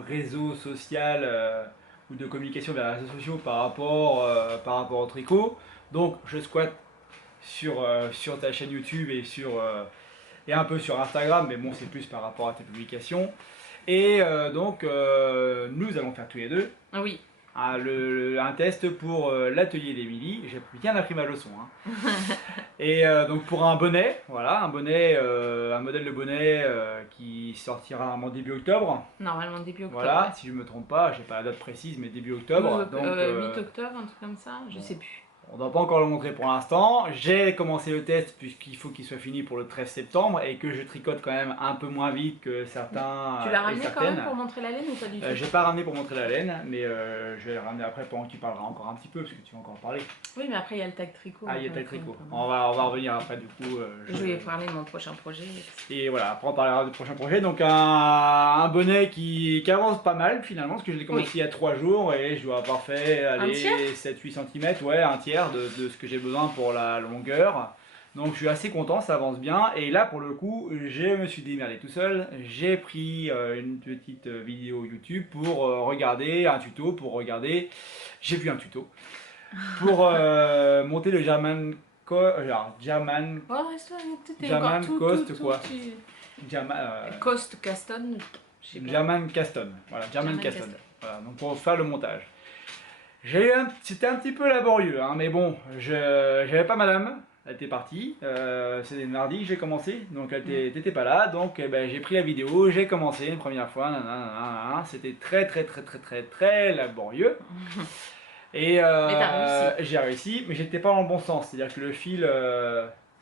réseau social ou de communication vers les réseaux sociaux par rapport au tricot. Donc je squatte sur ta chaîne YouTube et un peu sur Instagram, mais bon, c'est plus par rapport à tes publications. Et donc, nous allons faire tous les deux Oui. un test pour l'atelier d'Emilie. J'ai bien appris ma leçon. Hein. Et donc, pour un bonnet, voilà, un modèle de bonnet qui sortira normalement début octobre. Normalement début octobre. Voilà, ouais. si je ne me trompe pas, j'ai pas la date précise, mais début octobre. Donc, donc, 8 octobre, un truc comme ça, je bon. sais plus. On ne doit pas encore le montrer pour l'instant. J'ai commencé le test puisqu'il faut qu'il soit fini pour le 13 septembre et que je tricote quand même un peu moins vite que certains. Tu l'as ramené quand même pour montrer la laine ou pas du tout? J'ai pas ramené pour montrer la laine, mais je vais le ramener après pendant que tu parleras encore un petit peu parce que tu vas encore parler. Oui, mais après il y a le tag tricot. Ah, il y a le tag tricot. On va revenir après du coup. Je vais parler de mon prochain projet. Et voilà, après on parlera du prochain projet. Donc un bonnet qui avance pas mal finalement parce que je l'ai commencé il y a 3 jours et je dois avoir fait 7-8 cm, ouais, un tiers de ce que j'ai besoin pour la longueur. Donc je suis assez content, ça avance bien. Et là pour le coup, je me suis démerdé tout seul. J'ai pris une petite vidéo YouTube pour regarder un tuto, j'ai vu un tuto pour monter le German Coast quoi. Coast Caston. German Caston. Voilà, German Caston. Voilà, donc pour faire le montage. C'était un petit peu laborieux, hein, mais bon, j'avais pas madame, elle était partie, c'était mardi que j'ai commencé, donc elle n'était pas là, donc ben, j'ai pris la vidéo, j'ai commencé une première fois, c'était très laborieux. Et j'ai réussi, mais j'étais pas dans le bon sens, c'est-à-dire que le fil,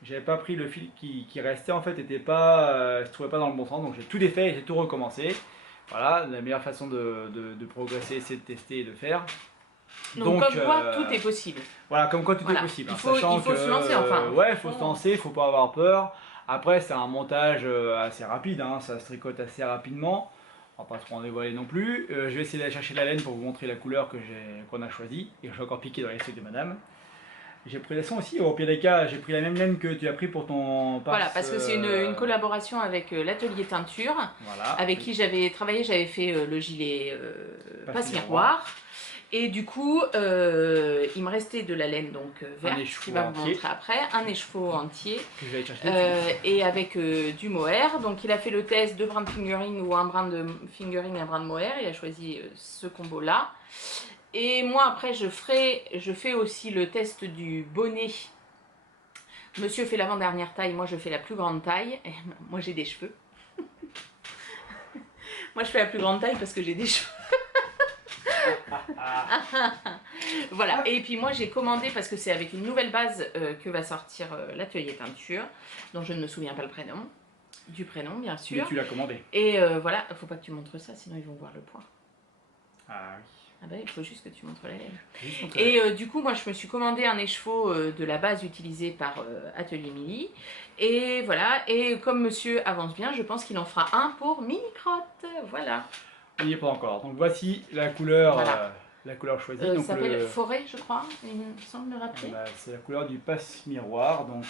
j'avais pas pris le fil qui restait en fait, je trouvais pas dans le bon sens, donc j'ai tout défait et j'ai tout recommencé. Voilà, la meilleure façon de progresser, c'est de tester et de faire. Donc comme quoi tout est possible. Voilà, comme quoi tout est possible. Il faut se lancer enfin. Ouais, il faut se lancer, il faut pas avoir peur. Après, c'est un montage assez rapide, hein, ça se tricote assez rapidement. On va pas trop en dévoiler non plus. Je vais essayer d'aller chercher la laine pour vous montrer la couleur qu'on a choisie. Et je vais encore piquer dans les trucs de madame. J'ai pris la son aussi, au pire des cas, j'ai pris la même laine que tu as pris pour ton passe. Voilà, parce que c'est une collaboration avec l'atelier teinture, voilà, avec qui j'avais travaillé, j'avais fait le gilet passe-miroir. Et du coup, il me restait de la laine donc verte, qui va vous montrer après, un écheveau entier, et avec du mohair. Donc il a fait le test de brin de fingering ou un brin de fingering et un brin de mohair, il a choisi ce combo-là. Et moi après je fais aussi le test du bonnet. Monsieur fait l'avant-dernière taille, moi je fais la plus grande taille. Et moi j'ai des cheveux. Moi je fais la plus grande taille parce que j'ai des cheveux. Voilà, et puis moi j'ai commandé parce que c'est avec une nouvelle base que va sortir l'atelier teinture, dont je ne me souviens pas du prénom bien sûr. Mais tu l'as commandé. Et voilà, faut pas que tu montres ça, sinon ils vont voir le poids. Ah oui. Ah bah il faut juste que tu montres la laine. Et du coup moi je me suis commandé un écheveau de la base utilisée par Atelier Milly. Et voilà, et comme monsieur avance bien, je pense qu'il en fera un pour Mini Crotte. Voilà. Il n'y est pas encore. Donc voici la couleur, voilà. La couleur choisie. Ça s'appelle Forêt, je crois, il me semble me rappeler. Bah, c'est la couleur du passe-miroir, donc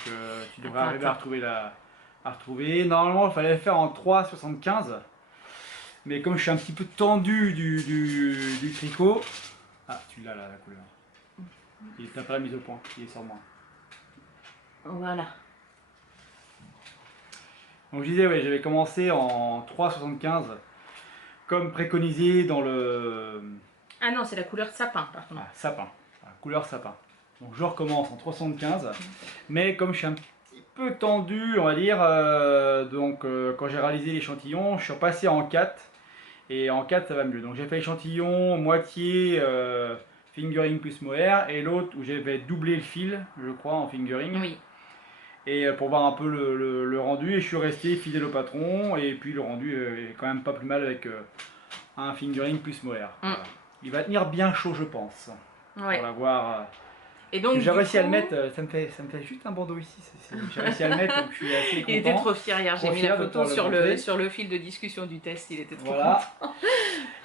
tu devrais arriver à retrouver Normalement, il fallait le faire en 3,75. Mais comme je suis un petit peu tendu du tricot... Ah, tu l'as là, la couleur. T'as pas la mise au point, il est sur moi. Voilà. Donc je disais, ouais, j'avais commencé en 3,75. Comme préconisé dans le... Ah non, c'est la couleur sapin par contre. Ah, sapin, la couleur sapin. Donc je recommence en 3,75. Mais comme je suis un petit peu tendu, on va dire, quand j'ai réalisé l'échantillon, je suis repassé en 4. Et en 4 ça va mieux. Donc j'ai fait l'échantillon moitié fingering plus mohair, et l'autre où j'avais doublé le fil, je crois, en fingering. Oui. Et pour voir un peu le rendu, et je suis resté fidèle au patron, et puis le rendu est quand même pas plus mal avec un fingering plus mohair. Voilà. Il va tenir bien chaud, je pense, Ouais. pour l'avoir. Et donc j'ai réussi à le mettre, ça me fait juste un bandeau ici, j'ai réussi à le mettre, donc je suis assez content. Il était trop fier hier, j'ai mis la photo sur le fil de discussion du test, il était trop content.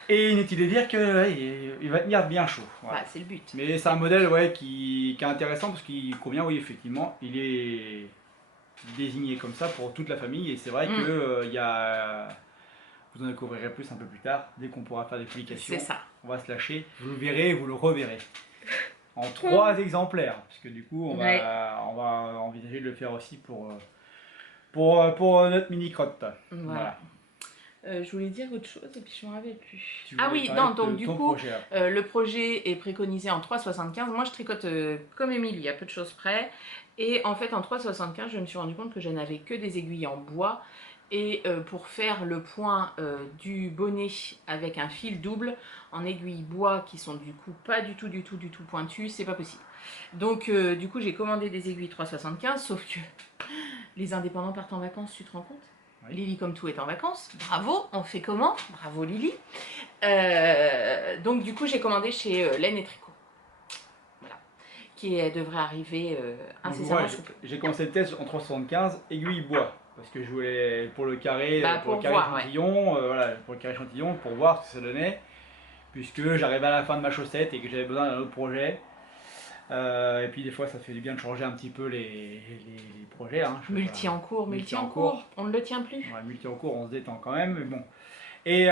Et inutile de dire qu'il va tenir bien chaud. Voilà. Bah, c'est le but. Mais c'est un modèle qui est intéressant parce qu'il convient, oui, effectivement, il est désigné comme ça pour toute la famille, et c'est vrai que vous en découvrirez plus un peu plus tard, dès qu'on pourra faire des publications. C'est ça. On va se lâcher, vous le verrez et vous le reverrez. En 3 exemplaires, parce que du coup on va envisager de le faire aussi pour notre mini-crotte. Voilà. Je voulais dire autre chose et puis je ne me rappelle plus. Ah oui, non, donc du coup, le projet est préconisé en 3,75. Moi je tricote comme Émilie, à peu de choses près. Et en fait en 3,75, je me suis rendu compte que je n'avais que des aiguilles en bois. Et pour faire le point du bonnet avec un fil double en aiguilles bois qui sont du coup pas du tout pointues, c'est pas possible. Donc du coup j'ai commandé des aiguilles 3,75, sauf que les indépendants partent en vacances, tu te rends compte? Oui. Lily comme tout est en vacances, bravo, on fait comment? Bravo Lily. Donc du coup j'ai commandé chez Laine et Tricot. Voilà. Qui devrait arriver incessamment sous peu. J'ai commencé le test en 3,75, aiguille bois. Parce que je voulais pour le carré, pour le carré échantillon, voilà, pour le carré échantillon, pour voir ce que ça donnait, puisque j'arrivais à la fin de ma chaussette et que j'avais besoin d'un autre projet. Et puis des fois ça fait du bien de changer un petit peu les projets. Hein, multi en cours, on ne le tient plus. Ouais, multi en cours, on se détend quand même, mais bon. Et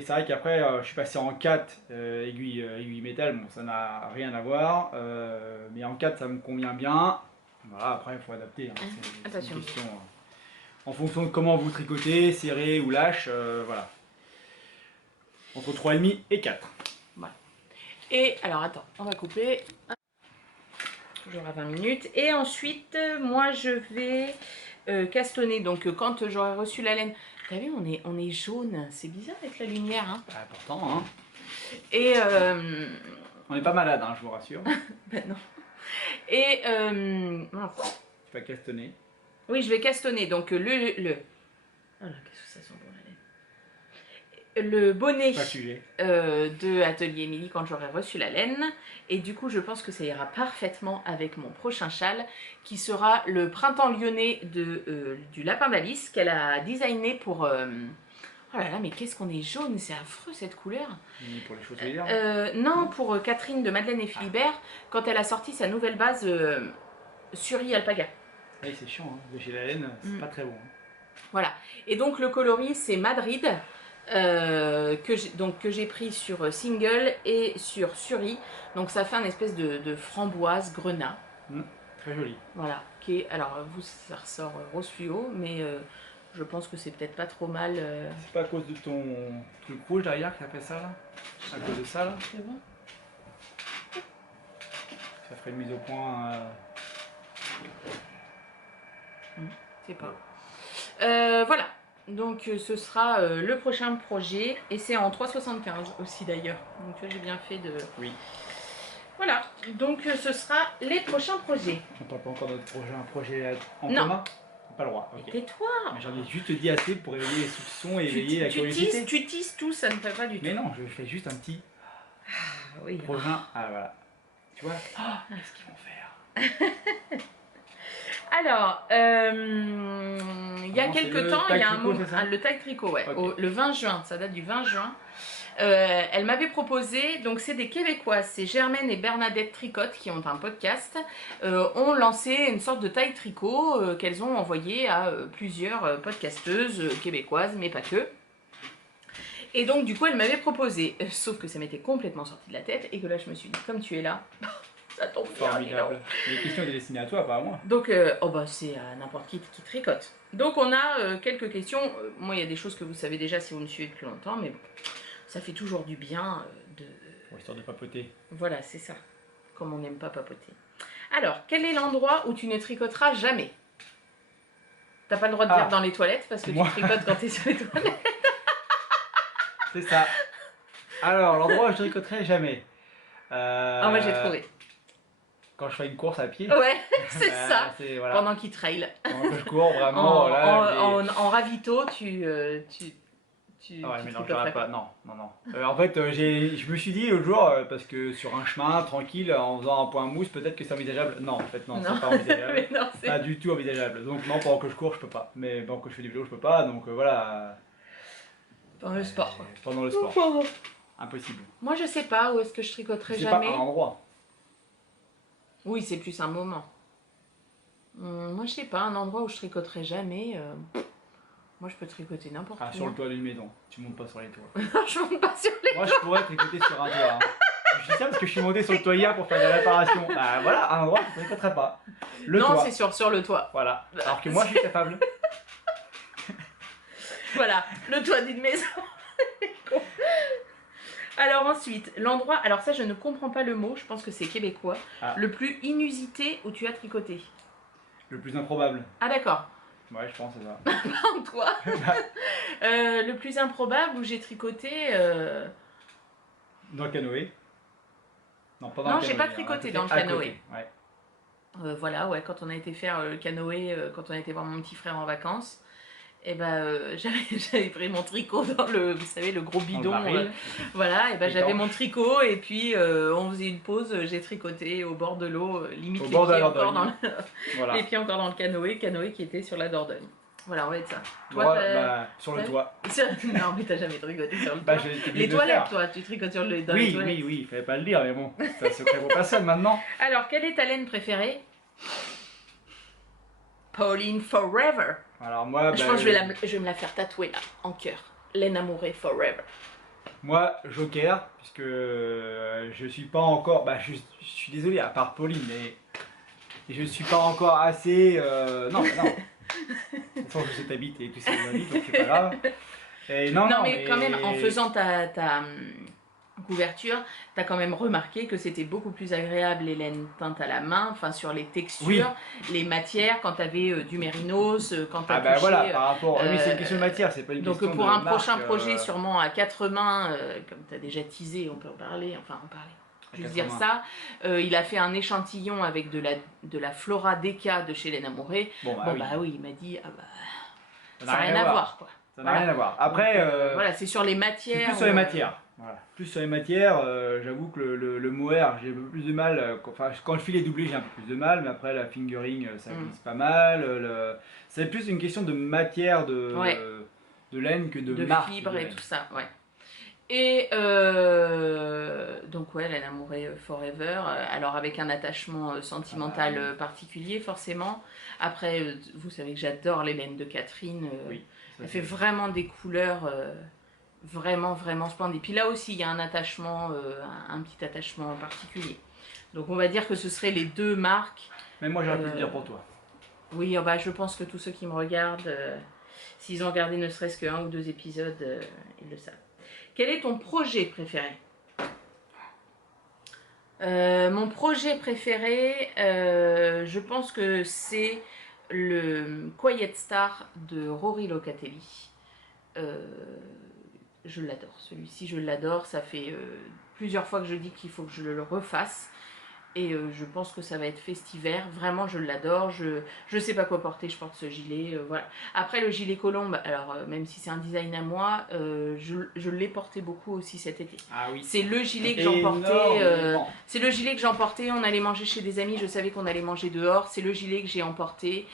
c'est vrai qu'après je suis passé en 4 aiguille métal, bon ça n'a rien à voir, mais en 4 ça me convient bien. Voilà, après il faut adapter, hein. C'est une question en fonction de comment vous tricotez, serré ou lâche, voilà. Entre 3,5 et 4. Voilà. Et alors attends, on va couper. Toujours à 20 minutes. Et ensuite, moi je vais castonner. Donc quand j'aurai reçu la laine, t'as vu, on est jaune, c'est bizarre avec la lumière. Hein. Bah, pourtant, hein. Et on n'est pas malade, hein, je vous rassure. Ben non. Et tu vas castonner. Oui, je vais castonner. Donc oh là, qu'est-ce que ça sent bon la laine. Le bonnet de Atelier Émilie quand j'aurai reçu la laine. Et du coup, je pense que ça ira parfaitement avec mon prochain châle qui sera le printemps lyonnais du lapin d'Alice qu'elle a designé pour... Oh là là, mais qu'est-ce qu'on est jaune, c'est affreux cette couleur. Pour les choses solidaires non, pour Catherine de Madeleine et Philibert, quand elle a sorti sa nouvelle base Suri Alpaga. Oui, c'est chiant, hein. De chez la laine, c'est pas très bon. Hein. Voilà, et donc le coloris c'est Madrid, que j'ai pris sur Single et sur Suri. Donc ça fait un espèce de framboise grenat. Très joli. Voilà, qui est, alors vous ça ressort rose fluo, mais... je pense que c'est peut-être pas trop mal. C'est pas à cause de ton truc rouge derrière que t'as fait ça là? À cause de ça là? C'est bon. Ça ferait une mise au point. C'est pas. Voilà. Donc ce sera le prochain projet. Et c'est en 3,75 aussi d'ailleurs. Donc tu vois, j'ai bien fait de. Oui. Voilà. Donc ce sera les prochains projets. On parle pas encore de notre projet, un projet en commun? Pas le droit. Okay. Tais-toi. Mais j'en ai juste dit assez pour éveiller les soupçons et éveiller la curiosité. Tu tises tout, ça ne fait pas du tout. Mais non, je fais juste un petit prochain. Ah voilà. Tu vois, qu'est-ce qu'ils vont faire? Alors, il y a quelques temps, il y a un moment, le tag tricot, ouais, le 20 juin, ça date du 20 juin. Elle m'avait proposé, donc c'est des Québécoises, c'est Germaine et Bernadette Tricotte qui ont un podcast, ont lancé une sorte de taille tricot qu'elles ont envoyé à plusieurs podcasteuses québécoises, mais pas que. Et donc du coup elle m'avait proposé, sauf que ça m'était complètement sorti de la tête et que là je me suis dit, comme tu es là, ça tombe bien. Formidable. Les questions étaient destinées à toi, pas à moi. Donc c'est à n'importe qui tricote. Donc on a quelques questions, moi il y a des choses que vous savez déjà si vous me suivez depuis longtemps, mais bon. Ça fait toujours du bien de... Pour histoire de papoter. Voilà, c'est ça. Comme on n'aime pas papoter. Alors, quel est l'endroit où tu ne tricoteras jamais? T'as pas le droit de dire dans les toilettes parce que tu tricotes quand t'es sur les toilettes. C'est ça. Alors, l'endroit où je tricoterai jamais. Ah, moi j'ai trouvé. Quand je fais une course à pied. Ouais, c'est ça. Voilà. Pendant qu'il trail. Pendant que je cours, vraiment. En ravito, tu Ah ouais, tu mais non, tricoterais j'arrête pas. Non, non, non. En fait, je me suis dit l'autre jour, parce que sur un chemin tranquille, en faisant un point mousse, peut-être que c'est envisageable. Non, en fait, non, c'est pas envisageable. Mais non, pas du tout envisageable. Donc, non, pendant que je cours, je peux pas. Mais pendant que je fais du vélo, je peux pas. Donc, voilà. Pendant le sport. Pendant le sport. Impossible. Moi, je sais pas où est-ce que je tricoterai C'est jamais. pas un endroit. Oui, c'est plus un moment. Moi, je sais pas, un endroit où je tricoterai jamais. Moi, je peux tricoter n'importe où. Sur le toit d'une maison. Tu montes pas sur les toits. Je monte pas sur les Moi, je pourrais tricoter sur un toit. Hein. Je dis ça parce que je suis monté sur le toit hier pour faire des réparations. Bah voilà, un endroit où je ne tricoterai pas. Le toit. Non, c'est sur le toit. Voilà. Alors que moi, je suis capable. Voilà, le toit d'une maison. Alors ensuite, l'endroit, alors ça je ne comprends pas le mot, je pense que c'est québécois, le plus inusité où tu as tricoté. Le plus improbable. Ah d'accord. Ouais, je pense que c'est ça. Pas toi. Le plus improbable où j'ai tricoté... Dans le canoë. Non, pas dans non, le canoë. j'ai pas tricoté dans le canoë. Ouais. Voilà, ouais, quand on a été faire le canoë, quand on a été voir mon petit frère en vacances, et j'avais pris mon tricot dans le, vous savez, le gros bidon. Voilà, et j'avais mon tricot et puis on faisait une pause, j'ai tricoté au bord de l'eau, limite les pieds encore dans le... voilà. Les pieds encore dans le canoë qui était sur la Dordogne. Voilà, on va être ça. Toi, sur le toit. Non, mais t'as jamais tricoté sur le toit. Les toilettes, toi, tu tricotes sur les toilettes. Oui, il fallait pas le dire, mais bon, c'est un secret pour personne maintenant. Alors, quelle est ta laine préférée? Pauline Forever. Alors moi, je pense que je vais me la faire tatouer là, en cœur. Laine amourée Forever. Moi, Joker, puisque je suis pas encore... je suis désolé, à part Pauline, mais je suis pas encore assez... Non. De toute façon, je sais t'habites et tu sais où j'habite, donc c'est pas grave. Et non, mais quand même, en faisant ta couverture, tu as quand même remarqué que c'était beaucoup plus agréable les laines teintes à la main, enfin sur les textures, les matières, quand tu avais du mérinos, quand tu as touché, voilà, par rapport... oui, c'est une question de matière, c'est pas une question de donc pour un prochain projet, sûrement à 4 mains, comme tu as déjà teasé, on peut en parler, juste dire ça, il a fait un échantillon avec de la Flora Deca de chez Laine Amourée. Oui, il m'a dit, ça n'a rien à voir, quoi. Ça n'a rien à voir. Après, voilà, c'est sur les matières. Plus sur les matières. Voilà. Plus sur les matières, j'avoue que le mohair, j'ai un peu plus de mal. Quand le fil est doublé, j'ai un peu plus de mal, mais après la fingering, ça glisse pas mal. C'est plus une question de matière de laine que de marque. De fibres et tout ça, ouais. Et donc ouais, Laine Amourée Forever, alors avec un attachement sentimental particulier forcément. Après, vous savez que j'adore les laines de Catherine, elle fait vraiment des couleurs vraiment splendides. Puis là aussi, il y a un attachement, un petit attachement particulier. Donc on va dire que ce seraient les deux marques. Mais moi j'aurais pu le dire pour toi. Oui, je pense que tous ceux qui me regardent, s'ils ont regardé ne serait-ce que 1 ou 2 épisodes, ils le savent. Quel est ton projet préféré? Mon projet préféré, je pense que c'est le Quiet Star de Rory Locatelli. Je l'adore, celui-ci je l'adore, ça fait plusieurs fois que je dis qu'il faut que je le refasse. Et je pense que ça va être festivaire, vraiment je l'adore, je sais pas quoi porter, je porte ce gilet, voilà. Après le gilet colombe, alors même si c'est un design à moi, je l'ai porté beaucoup aussi cet été. Ah oui. C'est le gilet que j'emportais, c'est le gilet que j'emportais, on allait manger chez des amis, je savais qu'on allait manger dehors, c'est le gilet que j'ai emporté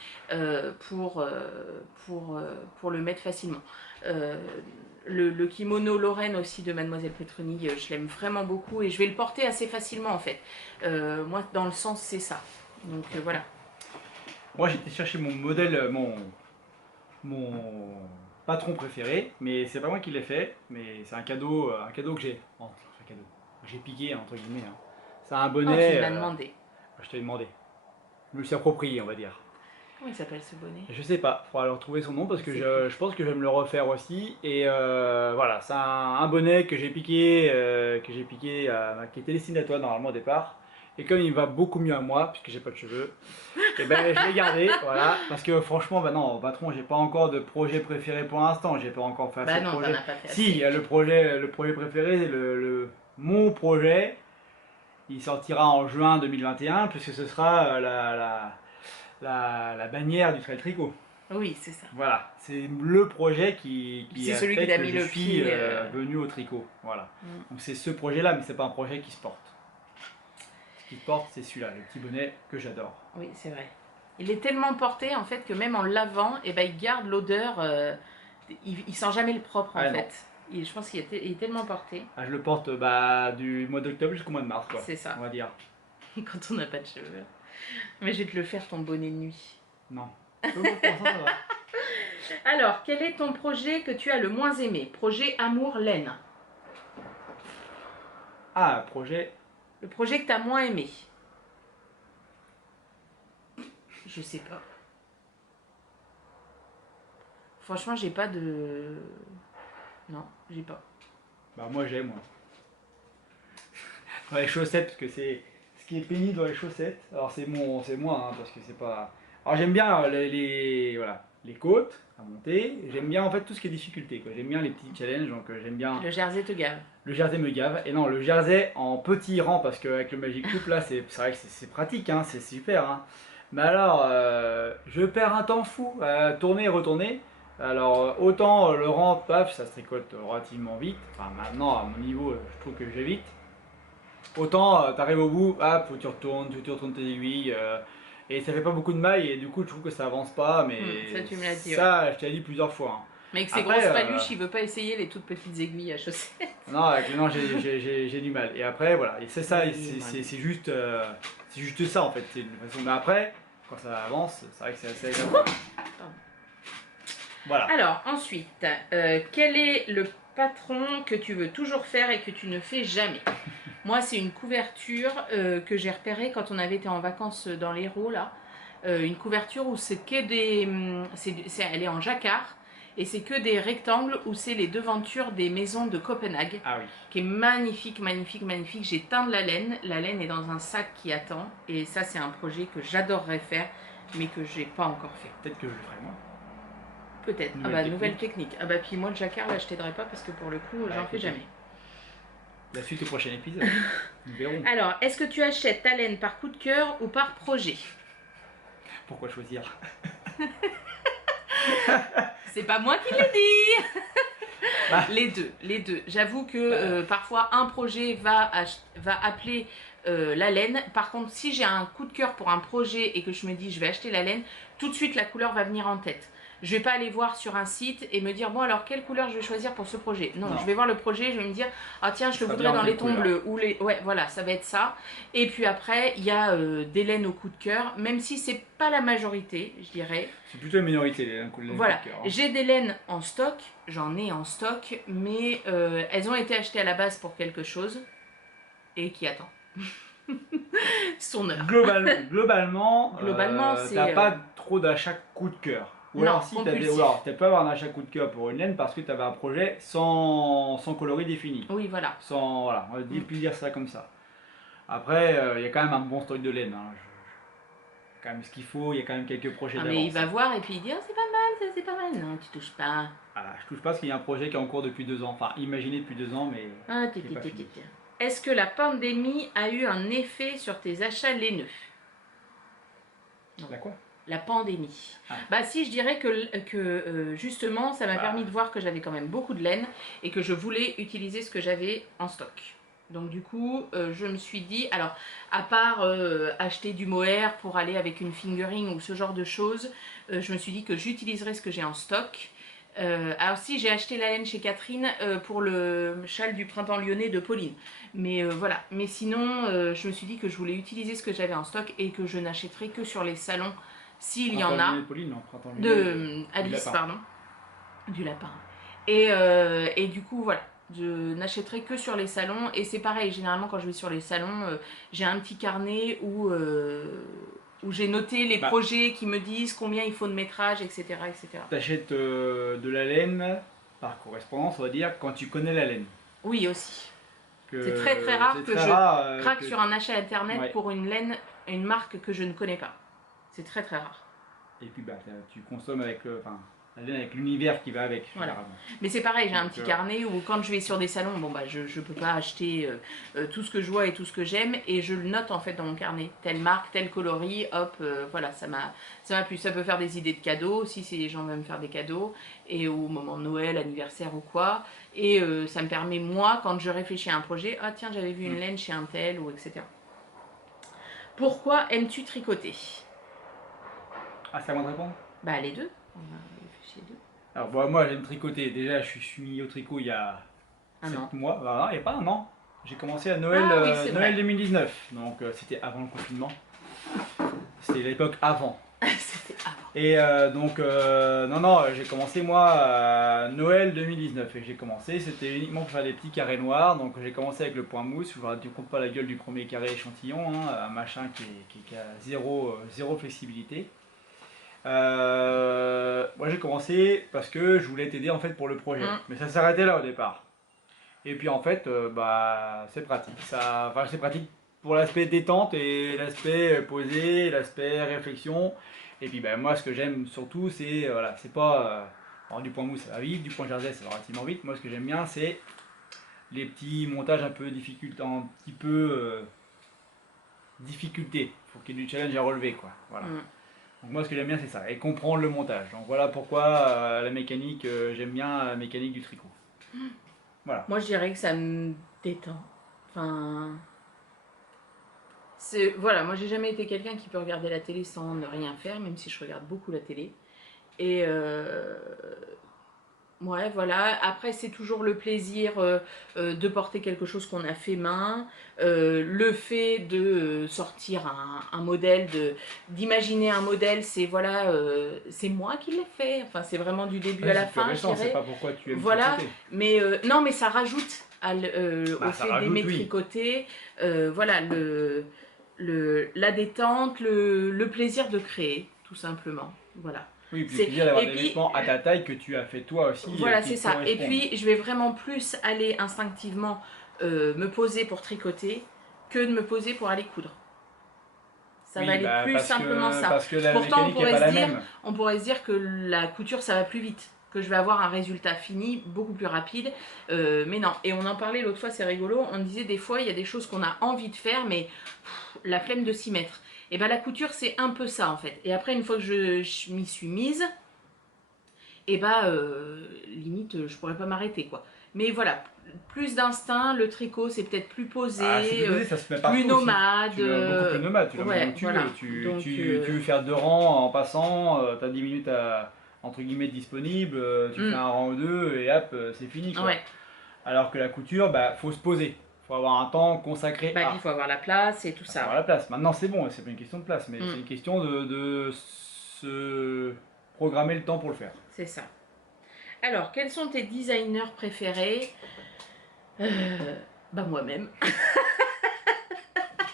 pour le mettre facilement. Le kimono Lorraine aussi de Mademoiselle Petroni, je l'aime vraiment beaucoup et je vais le porter assez facilement en fait. Moi dans le sens c'est ça, donc voilà. Moi j'étais chercher mon modèle, mon patron préféré, mais c'est pas moi qui l'ai fait, mais c'est un cadeau que j'ai, j'ai piqué entre guillemets. Hein. C'est un bonnet. Tu m'as demandé. Je t'ai demandé. Je me suis approprié on va dire. Comment il s'appelle ce bonnet? Je sais pas, il faudra leur trouver son nom parce que je pense que je vais me le refaire aussi. Et voilà, c'est un bonnet que j'ai piqué, qui était destiné à toi normalement au départ. Et comme il va beaucoup mieux à moi, puisque j'ai pas de cheveux, et je l'ai gardé, voilà. Parce que franchement, non, patron, j'ai pas encore de projet préféré pour l'instant, j'ai pas encore fait assez de projet. Si, il y a le projet préféré, mon projet. il sortira en juin 2021, puisque ce sera la bannière du trail tricot. Oui, c'est ça. Voilà, c'est le projet qui C'est a celui fait qui t'a que mis je le suis pied. venu au tricot. Voilà. Mm. Donc c'est ce projet-là, mais c'est pas un projet qui se porte. Ce qui se porte, c'est celui-là, le petit bonnet que j'adore. Oui, c'est vrai. Il est tellement porté en fait que même en le lavant, eh ben, il garde l'odeur. Il sent jamais le propre en fait. Je pense qu'il est tellement porté. Ah, je le porte du mois d'octobre jusqu'au mois de mars, quoi. C'est ça. On va dire. Quand on n'a pas de cheveux. Mais je vais te le faire ton bonnet de nuit. Non. Pour ça va. Alors, quel est ton projet que tu as le moins aimé? Projet amour-laine. Ah, projet. Le projet que tu as moins aimé. Je sais pas. Franchement, j'ai pas de... Non, j'ai pas. Bah moi j'aime, moi. Dans les chaussettes, parce que c'est ce qui est pénible dans les chaussettes. Alors c'est moi, hein, parce que c'est pas... Alors j'aime bien voilà, les côtes à monter. J'aime bien en fait tout ce qui est difficulté, quoi. J'aime bien les petits challenges, donc j'aime bien... Le jersey te gave. Le jersey me gave. Et non, le jersey en petit rang, parce qu'avec le Magic Loop, là, c'est vrai que c'est pratique, hein, c'est super. Hein. Mais alors, je perds un temps fou à tourner et retourner. Alors, autant le rang, paf, ça se tricote relativement vite. Enfin, maintenant, à mon niveau, je trouve que je vais vite. Autant, t'arrives au bout, hop, faut que tu retournes tes aiguilles. Et ça fait pas beaucoup de mailles, et du coup, je trouve que ça avance pas. Mais ça, tu me l'as dit. Ça, Ouais. je t'ai dit plusieurs fois. Hein. Mais avec ses grosses paluches, il veut pas essayer les toutes petites aiguilles à chaussettes. Non, j'ai du mal. Et après, voilà, c'est ça, c'est juste ça en fait. C'est une façon. Mais après, quand ça avance, c'est vrai que c'est assez agréable. Voilà. Alors, ensuite, quel est le patron que tu veux toujours faire et que tu ne fais jamais? Moi, c'est une couverture que j'ai repérée quand on avait été en vacances dans l'Hérault, là. Une couverture où c'est que des... elle est en jacquard. Et c'est que des rectangles où c'est les devantures des maisons de Copenhague. Ah oui. Qui est magnifique, magnifique, magnifique. J'ai teint de la laine. La laine est dans un sac qui attend. Et ça, c'est un projet que j'adorerais faire, mais que j'ai pas encore fait. Peut-être que je le ferai moi. Peut-être. Nouvelle technique. Ah bah puis moi, le jacquard, là, je t'aiderai pas parce que pour le coup, j'en fais jamais. La suite au prochain épisode. Nous verrons. Alors, est-ce que tu achètes ta laine par coup de cœur ou par projet? Pourquoi choisir? C'est pas moi qui l'ai dit. Les deux. J'avoue que parfois un projet va appeler la laine. Par contre, si j'ai un coup de cœur pour un projet et que je me dis je vais acheter la laine, tout de suite la couleur va venir en tête. Je vais pas aller voir sur un site et me dire bon alors quelle couleur je vais choisir pour ce projet. Non, je vais voir le projet, je vais me dire ah tiens je le voudrais dans les tons bleus ou les voilà ça va être ça. Et puis après il y a des laines au coup de cœur, même si c'est pas la majorité je dirais. C'est plutôt la minorité les laines voilà. coup de cœur. J'ai des laines en stock, j'en ai en stock, mais elles ont été achetées à la base pour quelque chose et qui attend. Son heure. Globalement t'as pas trop d'achats coup de cœur. Ou alors si tu peux avoir un achat coup de cœur pour une laine parce que tu avais un projet sans coloris défini. Oui voilà. Sans voilà, on va dire ça comme ça. Après il y a quand même un bon stock de laine. Hein. Quand même ce qu'il faut, il y a quand même quelques projets d'avance. Mais il va voir et puis il dit oh, c'est pas mal, c'est pas mal. Non, tu touches pas. Ah, je touche pas parce qu'il y a un projet qui est en cours depuis 2 ans. Enfin, imaginé depuis 2 ans, mais. Ah, est-ce que la pandémie a eu un effet sur tes achats laineux? La quoi? La pandémie. Ah. Bah si, je dirais que justement, ça m'a permis de voir que j'avais quand même beaucoup de laine et que je voulais utiliser ce que j'avais en stock. Donc du coup, je me suis dit, alors à part acheter du mohair pour aller avec une fingering ou ce genre de choses, je me suis dit que j'utiliserais ce que j'ai en stock. Alors si, j'ai acheté la laine chez Catherine pour le châle du printemps lyonnais de Pauline. Mais voilà, mais sinon, je me suis dit que je voulais utiliser ce que j'avais en stock et que je n'achèterais que sur les salons s'il y en a. Pauline, non, printemps lyonnais, Alice, pardon. Du lapin. Et du coup, voilà. Je n'achèterai que sur les salons et c'est pareil, généralement quand je vais sur les salons, j'ai un petit carnet où j'ai noté les projets qui me disent combien il faut de métrage, etc. etc. Tu achètes de la laine par correspondance, on va dire, quand tu connais la laine. Oui, aussi. C'est très très rare que je craque sur un achat internet pour une laine, une marque que je ne connais pas. C'est très très rare. Et puis tu consommes avec la laine avec l'univers qui va avec. Voilà. Mais c'est pareil, j'ai un petit carnet où quand je vais sur des salons, bon bah je peux pas acheter tout ce que je vois et tout ce que j'aime et je le note en fait dans mon carnet. Telle marque, tel coloris, hop, voilà, ça m'a plu. Ça peut faire des idées de cadeaux si les gens veulent me faire des cadeaux et au moment de Noël, anniversaire ou quoi. Et ça me permet moi, quand je réfléchis à un projet, ah tiens j'avais vu une laine chez un tel ou etc. Pourquoi aimes-tu tricoter? Ah, c'est à moi de répondre? Bah les deux. On va réfléchir les deux. Alors bon, moi j'aime tricoter. Déjà je suis mis au tricot il y a 7 mois. Voilà, il n'y a pas un an. J'ai commencé à Noël, Noël 2019. Donc c'était avant le confinement. C'était l'époque avant. C'était avant. Et donc non, j'ai commencé moi à Noël 2019. Et j'ai commencé, c'était uniquement pour faire des petits carrés noirs. Donc j'ai commencé avec le point mousse. Je ne compte pas la gueule du premier carré échantillon. Hein, un machin qui a zéro flexibilité. Moi j'ai commencé parce que je voulais t'aider en fait pour le projet, mais ça s'arrêtait là au départ. Et puis en fait, bah c'est pratique. C'est pratique pour l'aspect détente et l'aspect posé, l'aspect réflexion. Et puis bah, moi ce que j'aime surtout c'est voilà, c'est pas alors, du point mousse ça va vite, du point jersey ça va relativement vite. Moi ce que j'aime bien c'est les petits montages un peu difficulté. Faut qu'il y ait du challenge à relever quoi. Voilà. Donc moi ce que j'aime bien c'est ça, et comprendre le montage. Donc voilà pourquoi la mécanique, j'aime bien la mécanique du tricot. Voilà. Moi je dirais que ça me détend. Enfin... Voilà, moi j'ai jamais été quelqu'un qui peut regarder la télé sans ne rien faire, même si je regarde beaucoup la télé. Et ouais, voilà. Après, c'est toujours le plaisir de porter quelque chose qu'on a fait main, le fait de sortir un modèle, d'imaginer un modèle, c'est voilà, c'est moi qui l'ai fait. Enfin, c'est vraiment du début à la fin. Je sais pas pourquoi tu aimes voilà, tricoter. Mais non, mais ça rajoute au fait d'aimer tricoter. Voilà, la détente, le plaisir de créer, tout simplement. Voilà. Oui, puis plaisir d'avoir des vêtements à ta taille que tu as fait toi aussi. Voilà, c'est ça. Et puis, je vais vraiment plus aller instinctivement me poser pour tricoter que de me poser pour aller coudre. Ça va aller plus simplement ça. Parce que la Pourtant, mécanique n'est pas la même. On pourrait se dire que la couture, ça va plus vite, que je vais avoir un résultat fini beaucoup plus rapide. Mais non. Et on en parlait l'autre fois, c'est rigolo. On disait des fois, il y a des choses qu'on a envie de faire, mais la flemme de s'y mettre. Et bien la couture c'est un peu ça en fait. Et après une fois que je m'y suis mise, et ben limite je pourrais pas m'arrêter quoi. Mais voilà, plus d'instinct, le tricot c'est peut-être plus posé, ça se met plus nomade. Tu beaucoup plus nomade, tu voilà. Tu veux faire 2 rangs en passant, tu as 10 minutes à, entre guillemets disponibles, tu fais un rang ou 2 et hop, c'est fini quoi. Ouais. Alors que la couture, bah faut se poser. Il faut avoir un temps consacré à... Il faut avoir la place et tout ça. Avoir la place. Maintenant c'est bon, c'est pas une question de place, mais c'est une question de se programmer le temps pour le faire. C'est ça. Alors, quels sont tes designers préférés? Bah moi-même.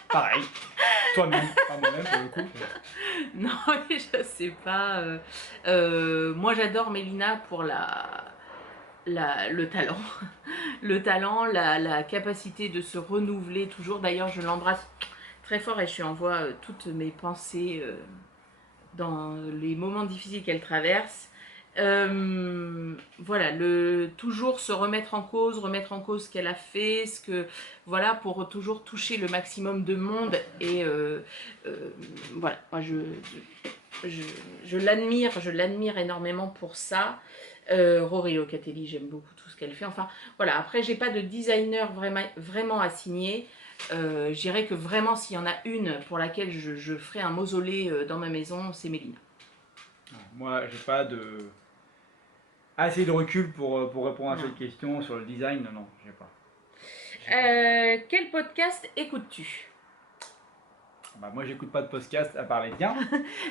Pareil. Toi-même, pas moi-même pour le coup. Non, je sais pas. Moi j'adore Mélina pour le talent. Le talent, la capacité de se renouveler toujours. D'ailleurs, je l'embrasse très fort et je lui envoie toutes mes pensées dans les moments difficiles qu'elle traverse. Voilà, toujours se remettre en cause ce qu'elle a fait, voilà, pour toujours toucher le maximum de monde. Et voilà, moi je l'admire énormément pour ça. Rory Locatelli, j'aime beaucoup tout ce qu'elle fait. Enfin, voilà, après, j'ai pas de designer vraiment assigné. Je dirais que vraiment, s'il y en a une pour laquelle je ferai un mausolée dans ma maison, c'est Mélina. Moi, j'ai pas assez de recul pour répondre à cette question sur le design. Non, j'ai pas. Quel podcast écoutes-tu? Bah, moi j'écoute pas de podcast à part les tiens.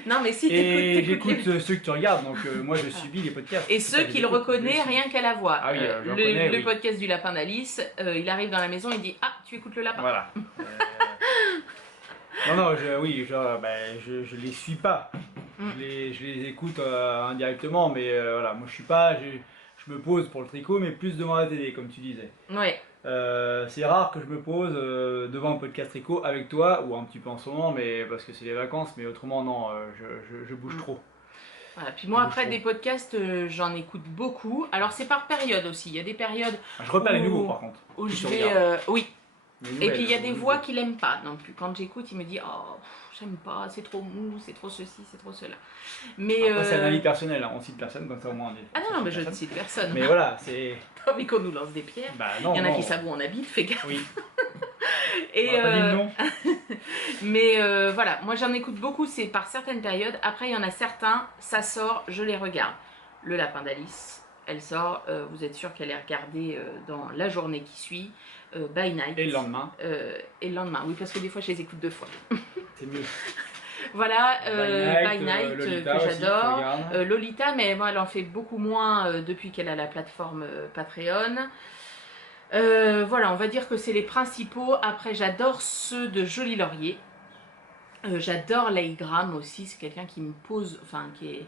Non mais si j'écoute ceux que tu regardes, donc moi je subis les podcasts. Et ceux qu'il reconnaît rien qu'à la voix. Ah oui, le podcast du lapin d'Alice, il arrive dans la maison, il dit ah tu écoutes le lapin. Voilà. Non, je les suis pas. Je les écoute indirectement, mais voilà, moi je me pose pour le tricot, mais plus devant la télé, comme tu disais. Ouais. C'est rare que je me pose devant un podcast tricot avec toi, ou un petit peu en ce moment, mais parce que c'est les vacances, mais autrement non, je bouge trop. Voilà. Puis moi, après, des podcasts, j'en écoute beaucoup. Alors, c'est par période aussi. Il y a des périodes. Je repère les nouveaux, par contre. Où je vais. Oui. Et puis, il y a des voix qu'il n'aime pas. Donc, quand j'écoute, il me dit oh, j'aime pas, c'est trop mou, c'est trop ceci, c'est trop cela. Mais. Après, c'est un avis personnel. Hein. On cite personne, comme ça, au moins. Ah non, mais je ne cite personne. Mais voilà, c'est. Pas envie qu'on nous lance des pierres. Bah, non, il y en a qui savent où on habite, fais gaffe. Oui. Et on va pas dire non. Mais voilà, moi j'en écoute beaucoup, c'est par certaines périodes. Après, il y en a certains, ça sort, je les regarde. Le lapin d'Alice, elle sort, vous êtes sûr qu'elle est regardée dans la journée qui suit. By Night. Et le lendemain. Et le lendemain, oui, parce que des fois je les écoute 2 fois. C'est mieux. Voilà, By Night Lolita que j'adore. aussi, Lolita, mais moi elle en fait beaucoup moins depuis qu'elle a la plateforme Patreon. Voilà, on va dire que c'est les principaux. Après, j'adore ceux de Jolie Laurier. J'adore Leigh Graham aussi. C'est quelqu'un qui me pose, enfin, qui est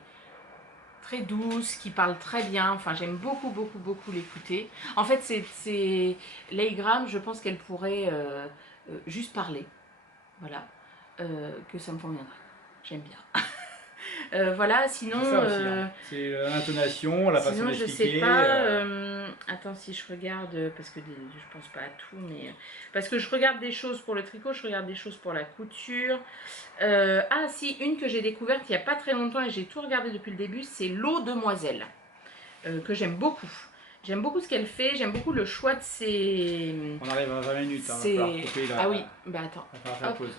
très douce, qui parle très bien. Enfin, j'aime beaucoup, beaucoup, beaucoup l'écouter. En fait, c'est Leigh Graham, je pense qu'elle pourrait juste parler. Voilà, que ça me conviendrait. J'aime bien. Voilà, sinon. C'est ça aussi, hein. C'est l'intonation, la façon d'expliquer. Sinon, je sais pas. Attends, si je regarde, parce que je pense pas à tout, mais. Parce que je regarde des choses pour le tricot, je regarde des choses pour la couture. Ah, si, une que j'ai découverte il y a pas très longtemps et j'ai tout regardé depuis le début, c'est l'eau demoiselle. Que j'aime beaucoup. J'aime beaucoup ce qu'elle fait, j'aime beaucoup le choix de ses. On arrive à 20 minutes, hein, Ah oui, bah attends. On va faire la pause.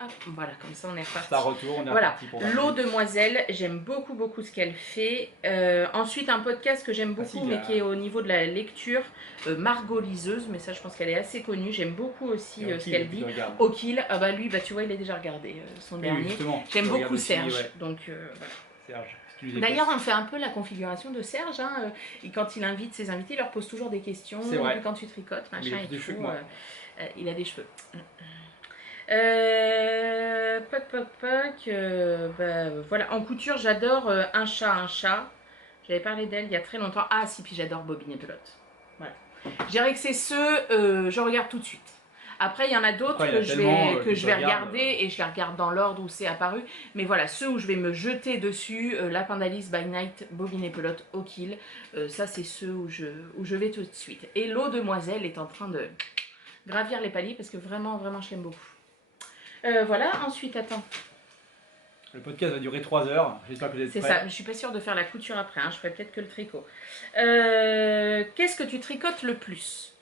Hop, voilà, comme ça on est reparti. Ça retourne, voilà, l'eau demoiselle, j'aime beaucoup beaucoup ce qu'elle fait. Ensuite, un podcast que j'aime beaucoup, mais qui est au niveau de la lecture, Margot Liseuse, mais ça je pense qu'elle est assez connue. J'aime beaucoup aussi ce qu'elle dit. Okil, ah bah lui, bah tu vois, il a déjà regardé son dernier. J'aime beaucoup Serge, ouais. Donc voilà. Serge. D'ailleurs, on fait un peu la configuration de Serge. Hein, et quand il invite ses invités, il leur pose toujours des questions. C'est vrai. Quand tu tricotes, machin, il a des cheveux, il a des cheveux. Bah, voilà, en couture j'adore un chat. J'avais parlé d'elle il y a très longtemps. Ah si, puis j'adore Bobine et Pelote. Voilà. Je dirais que c'est ceux je regarde tout de suite. Après il y en a d'autres que je vais regarder et je les regarde dans l'ordre où c'est apparu. Mais voilà, ceux où je vais me jeter dessus, Lapin d'Alice, By Night, Bobine et Pelote, Okil. Ça c'est ceux où je vais tout de suite. Et l'eau demoiselle est en train de gravir les paliers parce que vraiment, vraiment je l'aime beaucoup. Voilà, ensuite, attends. Le podcast va durer 3 heures, j'espère que vous êtes prêts. C'est ça, je suis pas sûre de faire la couture après, hein. Je ferai peut-être que le tricot. Qu'est-ce que tu tricotes le plus?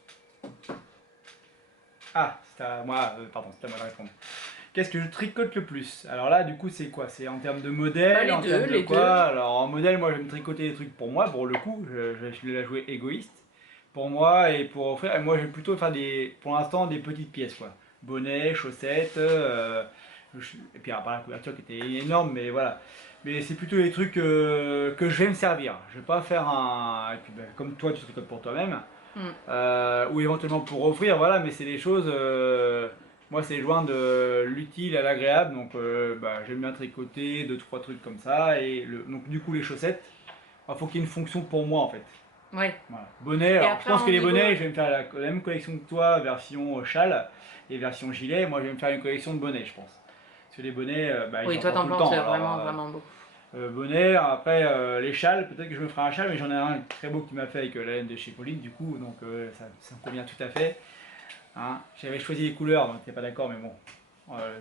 Ah, c'est à moi, pardon, c'est à moi de répondre. Qu'est-ce que je tricote le plus? Alors là, du coup, c'est quoi? C'est en termes de modèle, en termes de quoi? Alors en modèle, moi, je vais me tricoter des trucs pour moi, pour le coup, je vais la jouer égoïste. Pour moi et pour offrir, moi, je vais plutôt faire pour l'instant, des petites pièces, quoi. Bonnet, chaussettes, et puis par la couverture qui était énorme, mais voilà. Mais c'est plutôt les trucs que je vais me servir. Je vais pas faire un. Et puis, comme toi, tu tricotes pour toi-même, ou éventuellement pour offrir, voilà, mais c'est des choses. Moi, c'est joindre l'utile à l'agréable, donc j'aime bien tricoter 2-3 trucs comme ça, et donc du coup, les chaussettes, il faut qu'il y ait une fonction pour moi en fait. Ouais. Voilà. Bonnet, alors je pense que les bonnets, je vais me faire la même collection que toi, version châle et version gilet. Moi, je vais me faire une collection de bonnets, je pense. Parce que les bonnets, oui, toi t'en plantes vraiment, vraiment beaucoup. Bonnet, après les châles, peut-être que je me ferai un châle, mais j'en ai un très beau qui m'a fait avec la laine de chez Pauline, du coup, donc ça me convient tout à fait. Hein. J'avais choisi les couleurs, donc t'es pas d'accord, mais bon,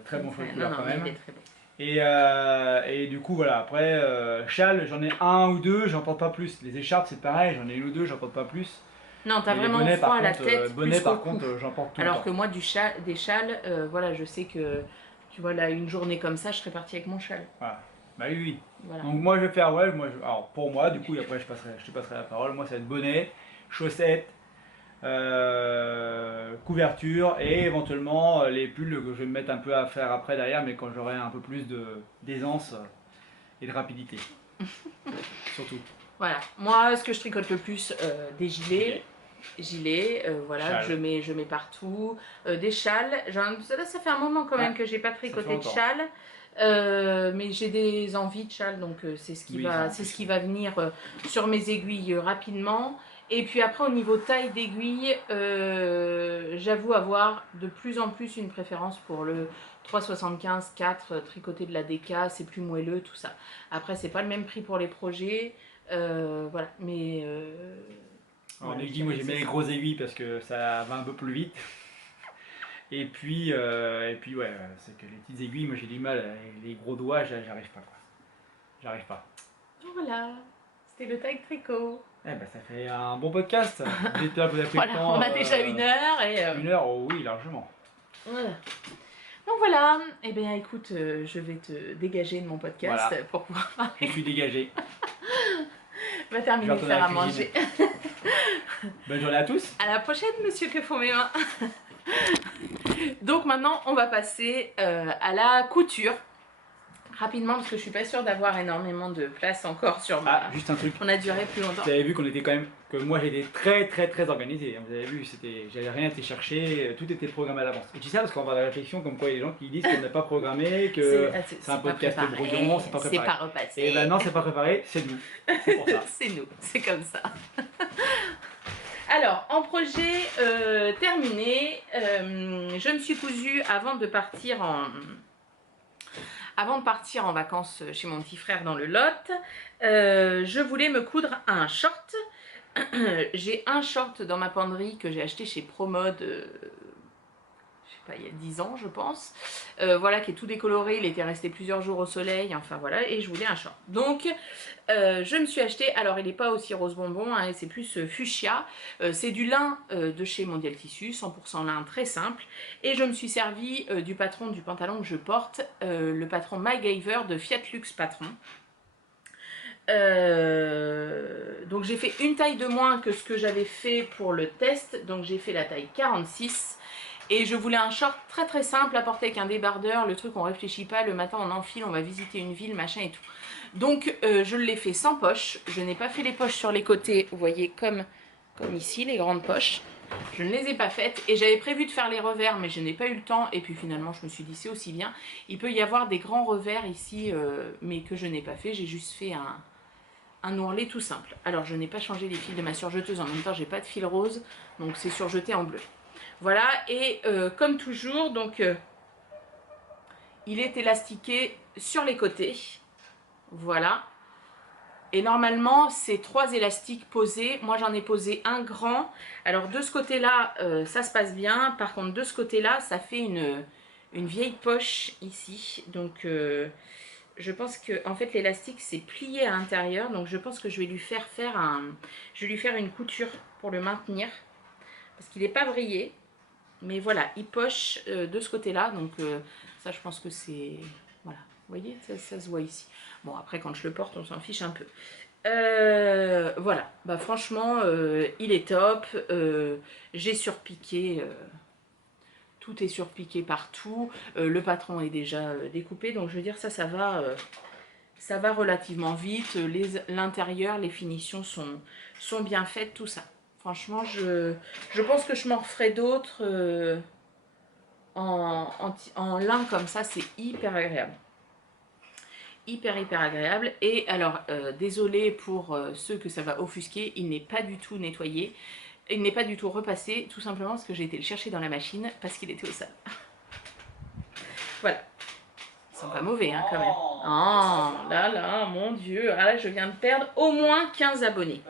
très bon choix de couleurs quand même. Très bon. Et du coup voilà, après châle, j'en ai un ou deux, j'en porte pas plus. Les écharpes c'est pareil, j'en ai une ou deux, j'en porte pas plus. Non, t'as vraiment froid à la tête. Bonnet par contre, j'en porte tout le temps. Alors que moi des châles, voilà, je sais que tu vois là une journée comme ça, je serais partie avec mon châle. Voilà. Bah oui. Voilà. Donc moi je vais faire alors pour moi du coup après je te passerai la parole. Moi ça va être bonnet, chaussettes, couverture et éventuellement les pulls que je vais me mettre un peu à faire après derrière, mais quand j'aurai un peu plus d'aisance et de rapidité. Surtout. Voilà, moi ce que je tricote le plus, des gilets. Gilets, voilà, je mets partout, des châles. Ça fait un moment quand même que j'ai pas tricoté de châles, mais j'ai des envies de châles, donc c'est ce qui va venir sur mes aiguilles rapidement. Et puis après, au niveau taille d'aiguille, j'avoue avoir de plus en plus une préférence pour le 3,75, 4 tricoté de la DK, c'est plus moelleux, tout ça. Après, c'est pas le même prix pour les projets, voilà, mais... En voilà, aiguille, moi j'aime bien les grosses aiguilles parce que ça va un peu plus vite. Et puis ouais, c'est que les petites aiguilles, moi j'ai du mal, les gros doigts, j'arrive pas quoi. J'arrive pas. Voilà, c'était le tag tricot. Eh ben ça fait un bon podcast. J'espère que vous avez pris Voilà, le temps. on a déjà 1 heure et... 1 heure, oh oui, largement. Voilà. Donc voilà, eh bien écoute, je vais te dégager de mon podcast Voilà. pour pouvoir Je suis dégagé. va terminer de retourner faire à à la cuisine. manger. Bonne journée à tous. À la prochaine, monsieur, que font mes mains. Donc maintenant, on va passer à la couture. Rapidement, parce que je suis pas sûre d'avoir énormément de place encore sur ma... Ah, juste un truc. On a duré plus longtemps. Vous avez vu qu'on était quand même, que moi j'étais très organisé. Vous avez vu, j'avais rien été chercher, tout était programmé à l'avance. Et tu sais ça parce qu'on va à la réflexion comme quoi il y a des gens qui disent qu'on n'est pas programmé, que c'est un podcast brouillon, c'est pas préparé. C'est pas repassé. Et ben non, c'est pas préparé, c'est nous. C'est pour ça. C'est nous, c'est comme ça. Alors, en projet terminé, je me suis cousue avant de partir en vacances chez mon petit frère dans le Lot. Je voulais me coudre un short. J'ai un short dans ma penderie que j'ai acheté chez Promode, je sais pas, il y a 10 ans je pense. Voilà, qui est tout décoloré, il était resté plusieurs jours au soleil, enfin voilà, et je voulais un short. Donc je me suis acheté, alors il n'est pas aussi rose bonbon, hein, c'est plus fuchsia. C'est du lin de chez Mondial Tissu, 100% lin, très simple. Et je me suis servi du patron du pantalon que je porte, le patron MacGyver de Fiat Luxe Patron. Donc j'ai fait une taille de moins que ce que j'avais fait pour le test, donc j'ai fait la taille 46. Et je voulais un short très simple à porter avec un débardeur, le truc on réfléchit pas, le matin on enfile, on va visiter une ville, machin et tout. Donc je l'ai fait sans poche, je n'ai pas fait les poches sur les côtés, vous voyez comme ici les grandes poches. Je ne les ai pas faites et j'avais prévu de faire les revers mais je n'ai pas eu le temps et puis finalement je me suis dit c'est aussi bien. Il peut y avoir des grands revers ici mais que je n'ai pas fait, j'ai juste fait un ourlet tout simple. Alors je n'ai pas changé les fils de ma surjeteuse, en même temps j'ai pas de fil rose donc c'est surjeté en bleu. Voilà, et comme toujours, donc il est élastiqué sur les côtés, voilà. Et normalement, c'est 3 élastiques posés. Moi, j'en ai posé un grand. Alors, de ce côté-là, ça se passe bien. Par contre, de ce côté-là, ça fait une vieille poche ici. Donc, je pense que, en fait, l'élastique s'est plié à l'intérieur. Donc, je pense que je vais lui faire une couture pour le maintenir. Parce qu'il n'est pas vrillé. Mais voilà, il poche de ce côté-là, donc ça je pense que c'est... Voilà, vous voyez, ça se voit ici. Bon, après quand je le porte, on s'en fiche un peu. Voilà, bah franchement, il est top. J'ai surpiqué, tout est surpiqué partout. Le patron est déjà découpé, donc je veux dire, ça va relativement vite. L'intérieur, les finitions sont bien faites, tout ça. Franchement, je pense que je m'en referai d'autres en lin comme ça, c'est hyper agréable. Hyper agréable. Et alors, désolé pour ceux que ça va offusquer, il n'est pas du tout nettoyé. Il n'est pas du tout repassé, tout simplement parce que j'ai été le chercher dans la machine parce qu'il était au sale. Voilà. Ils sont pas mauvais hein, quand même. Oh là, mon Dieu. Ah là, je viens de perdre au moins 15 abonnés.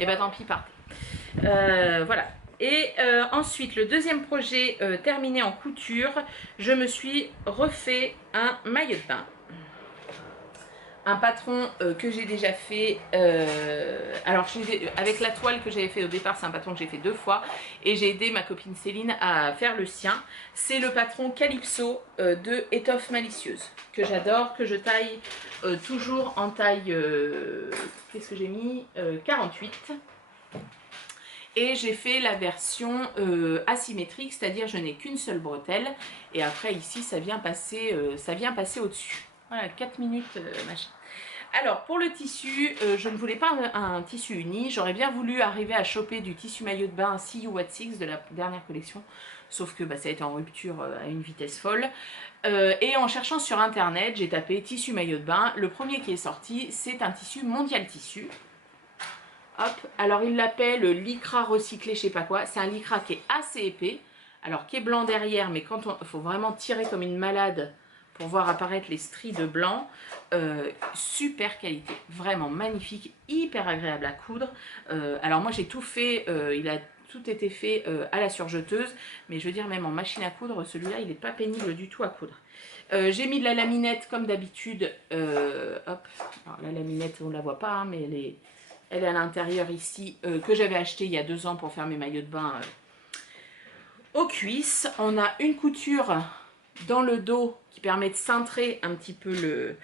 Et bah tant pis, partez. Voilà. Et ensuite, le deuxième projet terminé en couture, je me suis refait un maillot de bain. Un patron que j'ai déjà fait, alors avec la toile que j'avais fait au départ, c'est un patron que j'ai fait 2 fois et j'ai aidé ma copine Céline à faire le sien. C'est le patron Calypso de Étoffe Malicieuse que j'adore, que je taille toujours en taille, qu'est-ce que j'ai mis, 48. Et j'ai fait la version asymétrique, c'est-à-dire je n'ai qu'une seule bretelle. Et après ici, ça vient passer au-dessus. Voilà, 4 minutes, machin. Alors, pour le tissu, je ne voulais pas un tissu uni. J'aurais bien voulu arriver à choper du tissu maillot de bain See You What Six de la dernière collection. Sauf que bah, ça a été en rupture à une vitesse folle. Et en cherchant sur internet, j'ai tapé tissu maillot de bain. Le premier qui est sorti, c'est un tissu Mondial Tissu. Hop, alors il l'appelle lycra recyclé, je sais pas quoi. C'est un lycra qui est assez épais. alors qui est blanc derrière, mais quand il faut vraiment tirer comme une malade pour voir apparaître les stries de blanc. Super qualité, vraiment magnifique, hyper agréable à coudre. Alors moi j'ai tout fait, il a tout été fait à la surjeteuse, mais je veux dire même en machine à coudre, celui-là il n'est pas pénible du tout à coudre. J'ai mis de la laminette comme d'habitude, hop, alors la laminette on ne la voit pas, hein, mais elle est à l'intérieur ici, que j'avais acheté il y a 2 ans pour faire mes maillots de bain aux cuisses. On a une couture dans le dos qui permet de cintrer un petit peu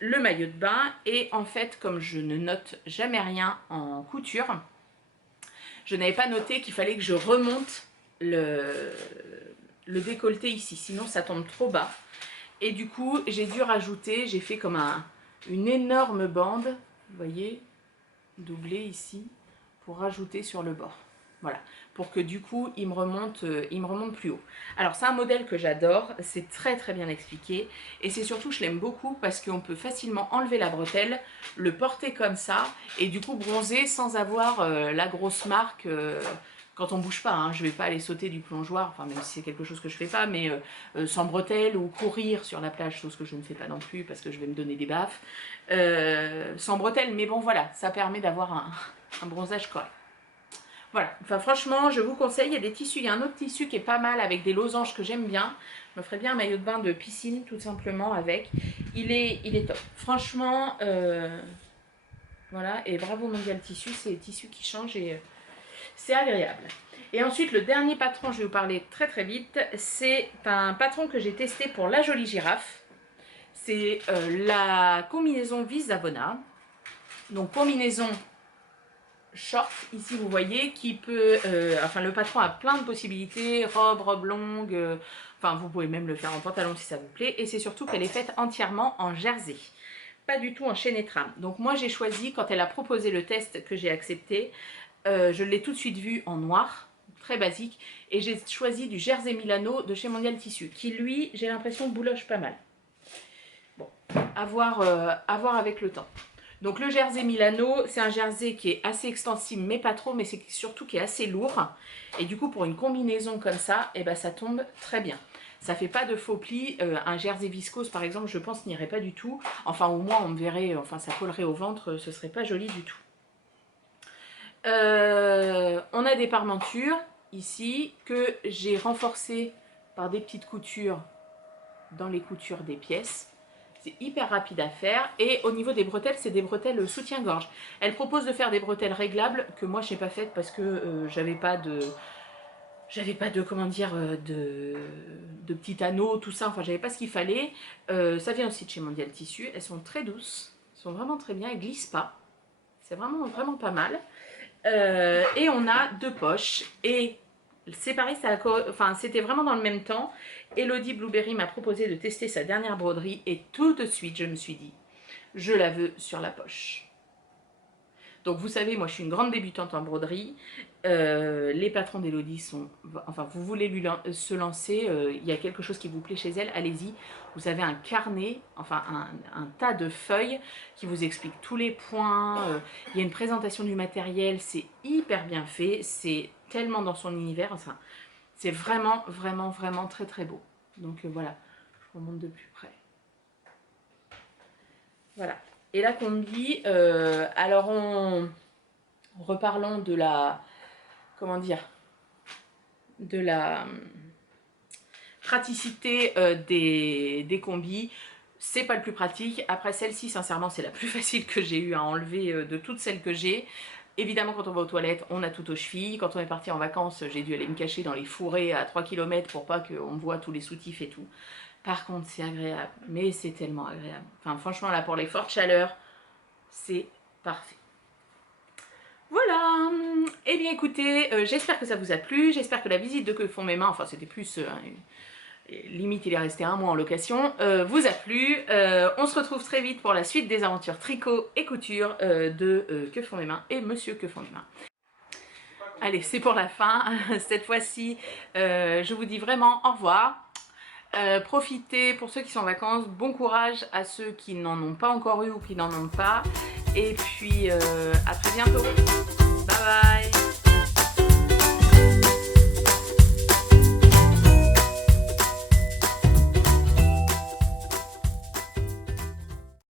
le maillot de bain. Et en fait, comme je ne note jamais rien en couture, je n'avais pas noté qu'il fallait que je remonte le décolleté ici, sinon ça tombe trop bas. Et du coup, j'ai dû rajouter, j'ai fait comme une énorme bande, vous voyez, doublée ici, pour rajouter sur le bord. Voilà, pour que du coup, il me remonte plus haut. Alors, c'est un modèle que j'adore, c'est très très bien expliqué. Et c'est surtout, je l'aime beaucoup parce qu'on peut facilement enlever la bretelle, le porter comme ça, et du coup bronzer sans avoir la grosse marque quand on bouge pas. Hein. Je vais pas aller sauter du plongeoir, enfin même si c'est quelque chose que je fais pas, mais sans bretelle ou courir sur la plage, chose que je ne fais pas non plus parce que je vais me donner des baffes. Sans bretelle, mais bon voilà, ça permet d'avoir un bronzage correct. Voilà, enfin franchement, je vous conseille, il y a des tissus, il y a un autre tissu qui est pas mal avec des losanges que j'aime bien. Je me ferais bien un maillot de bain de piscine tout simplement avec. Il est top. Franchement, voilà, et bravo Mondial Tissu, c'est des tissus qui changent et c'est agréable. Et ensuite, le dernier patron, je vais vous parler très très vite, c'est un patron que j'ai testé pour la jolie girafe. C'est la combinaison Visavona. Donc combinaison short, ici vous voyez, qui peut, enfin le patron a plein de possibilités, robe longue, enfin vous pouvez même le faire en pantalon si ça vous plaît, et c'est surtout qu'elle est faite entièrement en jersey, pas du tout en chaîne et trame. Donc moi j'ai choisi, quand elle a proposé le test que j'ai accepté, je l'ai tout de suite vu en noir, très basique, et j'ai choisi du jersey Milano de chez Mondial Tissu, qui lui, j'ai l'impression, bouloche pas mal. Bon, à voir avec le temps. Donc le jersey Milano, c'est un jersey qui est assez extensible, mais pas trop, mais c'est surtout qui est assez lourd. Et du coup, pour une combinaison comme ça, eh ben, ça tombe très bien. Ça fait pas de faux plis. Un jersey viscose, par exemple, je pense, n'irait pas du tout. Enfin, au moins, on me verrait, enfin, ça collerait au ventre, ce serait pas joli du tout. On a des parmentures, ici, que j'ai renforcées par des petites coutures dans les coutures des pièces. C'est hyper rapide à faire. Et au niveau des bretelles, c'est des bretelles soutien-gorge. Elle propose de faire des bretelles réglables que moi je n'ai pas faites parce que j'avais pas de comment dire de petits anneaux, tout ça. Enfin, j'avais pas ce qu'il fallait. Ça vient aussi de chez Mondial Tissu. Elles sont très douces, elles sont vraiment très bien. Elles glissent pas. C'est vraiment pas mal. Et on a 2 poches et c'est pareil, enfin, c'était vraiment dans le même temps. Elodie Blueberry m'a proposé de tester sa dernière broderie et tout de suite je me suis dit, je la veux sur la poche. Donc vous savez, moi je suis une grande débutante en broderie. Les patrons d'Elodie sont... Enfin, vous voulez se lancer, il y a quelque chose qui vous plaît chez elle, allez-y. Vous avez un carnet, enfin un tas de feuilles qui vous explique tous les points. Il y a une présentation du matériel, c'est hyper bien fait. C'est tellement dans son univers. Enfin, c'est vraiment très très beau. Donc voilà, je vous montre de plus près. Voilà. Et la combi, alors reparlons de la, comment dire, de la praticité des combis. C'est pas le plus pratique. Après celle-ci, sincèrement, c'est la plus facile que j'ai eu à enlever de toutes celles que j'ai. Évidemment, quand on va aux toilettes, on a tout aux chevilles. Quand on est parti en vacances, j'ai dû aller me cacher dans les fourrés à 3 km pour pas qu'on voit tous les soutifs et tout. Par contre, c'est agréable, mais c'est tellement agréable. Enfin, franchement, là, pour les fortes chaleurs, c'est parfait. Voilà. Eh bien, écoutez, j'espère que ça vous a plu. J'espère que la visite de Que font mes mains, enfin, c'était plus... limite, il est resté 1 mois en location, vous a plu. On se retrouve très vite pour la suite des aventures tricot et couture de Que font mes mains et Monsieur Que font mes mains. Allez, c'est pour la fin. Cette fois-ci, je vous dis vraiment au revoir. Profitez pour ceux qui sont en vacances, bon courage à ceux qui n'en ont pas encore eu ou qui n'en ont pas, et puis à très bientôt.